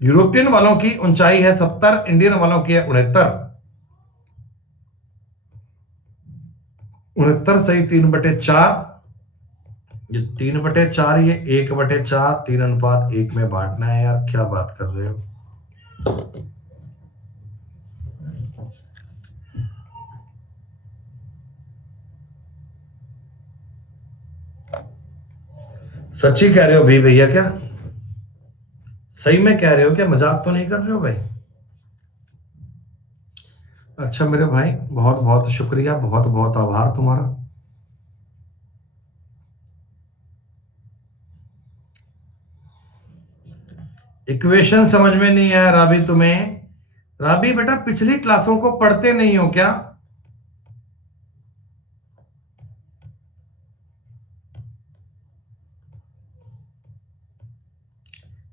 यूरोपियन वालों की ऊंचाई है 70, इंडियन वालों की है 69। 69 सही 3/4, ये 3/4, ये 1/4, 3:1 में बांटना है। यार क्या बात कर रहे हो? सच्ची कह रहे हो भी भैया? क्या सही में कह रहे हो? क्या मजाक तो नहीं कर रहे हो भाई? अच्छा मेरे भाई, बहुत बहुत शुक्रिया, बहुत बहुत आभार तुम्हारा। इक्वेशन समझ में नहीं आया राबी तुम्हें? राबी बेटा पिछली क्लासों को पढ़ते नहीं हो क्या?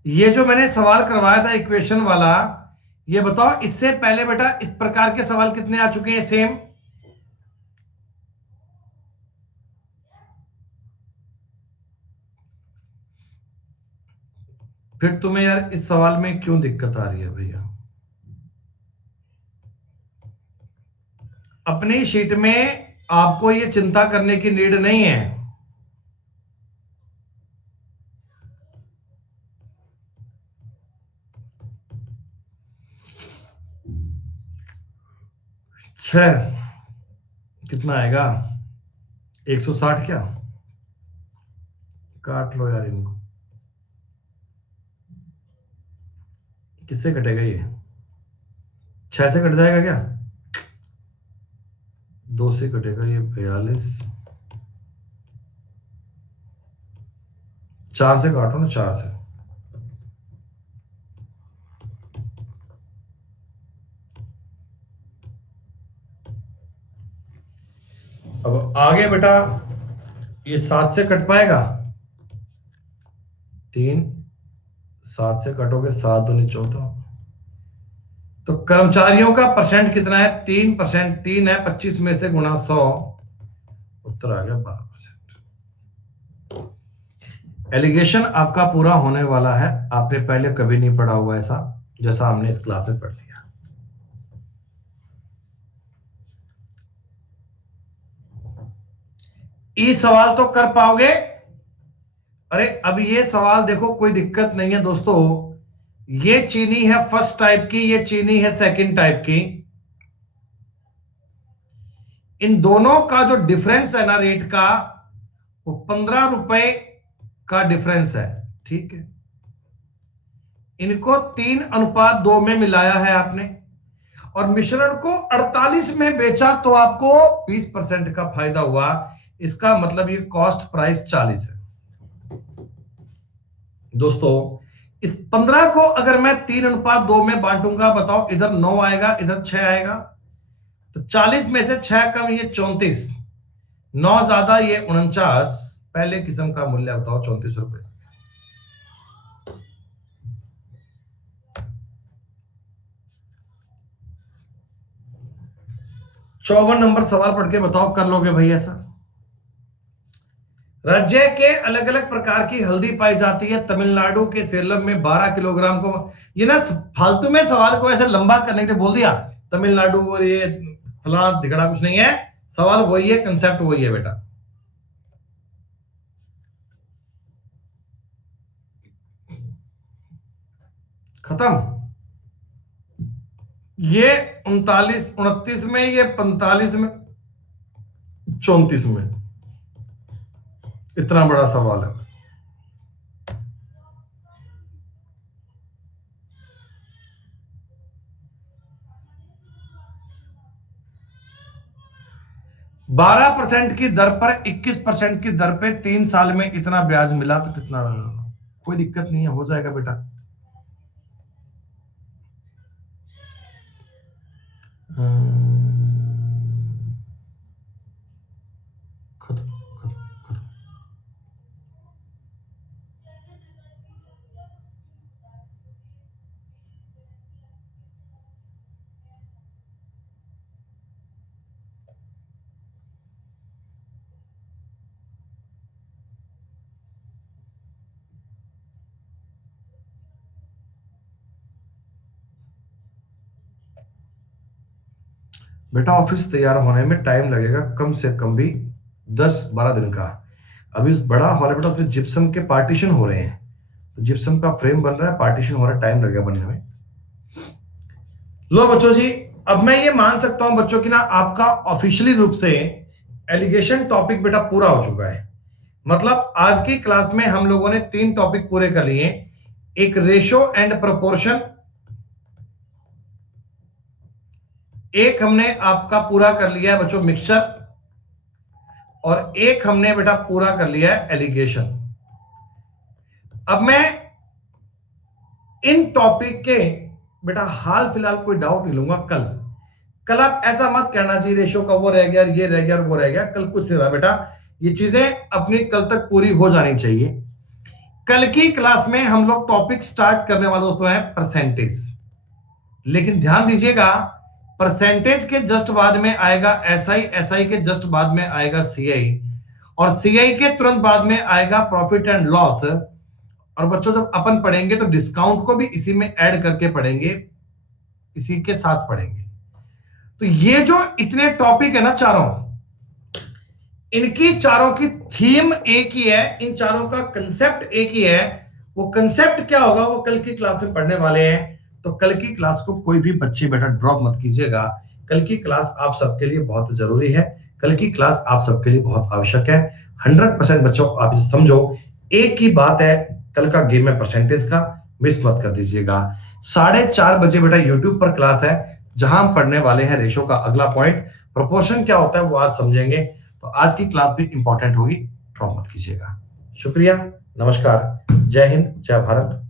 ये जो मैंने सवाल करवाया था इक्वेशन वाला, ये बताओ इससे पहले बेटा इस प्रकार के सवाल कितने आ चुके हैं सेम? फिर तुम्हें यार इस सवाल में क्यों दिक्कत आ रही है भैया? अपनी शीट में आपको ये चिंता करने की नीड नहीं है। छह कितना आएगा? 160 क्या? काट लो यार इनको। किससे कटेगा ये? 6 से कट जाएगा क्या? 2 से कटेगा ये 42। 4 से काटो ना, 4 से। अब आगे बेटा ये 7 से कट पाएगा? 3। 7 से कटोगे 7 दूनी 14। तो कर्मचारियों का परसेंट कितना है? 3%। 3 है 25 में से गुणा 100, उत्तर आ गया 12%। एलिगेशन आपका पूरा होने वाला है। आपने पहले कभी नहीं पढ़ा हुआ ऐसा, जैसा हमने इस क्लास में पढ़ लिया। ई सवाल तो कर पाओगे? अरे अब ये सवाल देखो, कोई दिक्कत नहीं है दोस्तों। ये चीनी है फर्स्ट टाइप की, ये चीनी है सेकंड टाइप की। इन दोनों का जो डिफरेंस है ना रेट का, वो 15 रुपए का डिफरेंस है। ठीक है, इनको 3:2 में मिलाया है आपने, और मिश्रण को 48 में बेचा तो आपको 20% का फायदा हुआ। इसका मतलब ये कॉस्ट प्राइस 40 है। दोस्तों इस 15 को अगर मैं 3:2 में बांटूंगा, बताओ इधर 9 आएगा, इधर 6 आएगा, तो 40 में से 6 कम ये 34, 9 ज्यादा ये 49। पहले किस्म का मूल्य बताओ 34 रुपए। चौवन नंबर सवाल पढ़ के बताओ, कर लोगे भाई ऐसा? राज्य के अलग अलग प्रकार की हल्दी पाई जाती है। तमिलनाडु के सेलम में 12 किलोग्राम को, ये ना फालतू में सवाल को ऐसे लंबा करने के लिए बोल दिया तमिलनाडु और ये फलाना दिगड़ा, कुछ नहीं है। सवाल वही है, कंसेप्ट वही है बेटा। खत्म। ये 39 29 में, ये 45 में, 34 में। इतना बड़ा सवाल है। बारह % की दर पर 21% की दर पे 3 साल में इतना ब्याज मिला तो कितना? कोई दिक्कत नहीं है, हो जाएगा बेटा। खत्म खत्म खत्म। बेटा ऑफिस तैयार होने में टाइम लगेगा कम से कम भी 10-12 दिन का। अभी बड़ा हॉल है बेटा, उसमें जिप्सम के पार्टीशन हो रहे हैं, तो जिप्सम का फ्रेम बन रहा है, पार्टीशन हो रहा है, टाइम लगेगा बनने में। लो बच्चों जी, अब मैं ये मान सकता हूं बच्चों की ना, आपका ऑफिशियली रूप से एलिगेशन टॉपिक बेटा पूरा हो चुका है। मतलब आज की क्लास में हम लोगों ने 3 टॉपिक पूरे कर लिए। एक रेशो एंड प्रोपोर्शन, एक हमने आपका पूरा कर लिया है बच्चों मिक्सचर, और एक हमने बेटा पूरा कर लिया है एलिगेशन। अब मैं इन टॉपिक के बेटा हाल फिलहाल कोई डाउट नहीं लूंगा। कल आप ऐसा मत कहना चाहिए रेशो का वो रह गया, ये रह गया, वो रह गया। कल कुछ नहीं रहा बेटा, ये चीजें अपनी कल तक पूरी हो जानी चाहिए। कल की क्लास में हम लोग टॉपिक स्टार्ट करने वाले दोस्तों हैं परसेंटेज। लेकिन ध्यान दीजिएगा, परसेंटेज के जस्ट बाद में आएगा एसआई, एसआई के जस्ट बाद में आएगा सीआई, और सीआई के तुरंत बाद में आएगा प्रॉफिट एंड लॉस। और बच्चों जब अपन पढ़ेंगे तो डिस्काउंट को भी इसी में ऐड करके पढ़ेंगे, इसी के साथ पढ़ेंगे। तो ये जो इतने टॉपिक है ना चारों, इनकी चारों की थीम एक ही है, इन चारों का कंसेप्ट एक ही है। वो कंसेप्ट क्या होगा वो कल की क्लास में पढ़ने वाले हैं। तो कल की क्लास को कोई भी बच्चे बेटा ड्रॉप मत कीजिएगा। कल की क्लास आप सबके लिए बहुत जरूरी है, कल की क्लास आप सबके लिए बहुत आवश्यक है। 100% बच्चों आप इसे समझो। एक ही बात है, कल का गेम है परसेंटेज का, मिस मत कर दीजिएगा। 4:30 बजे बेटा यूट्यूब पर क्लास है, जहां हम पढ़ने वाले हैं रेशो का अगला पॉइंट, प्रोपोर्शन क्या होता है वो आज समझेंगे। तो आज की क्लास भी इंपॉर्टेंट होगी, ड्रॉप मत कीजिएगा। शुक्रिया, नमस्कार, जय हिंद, जय भारत।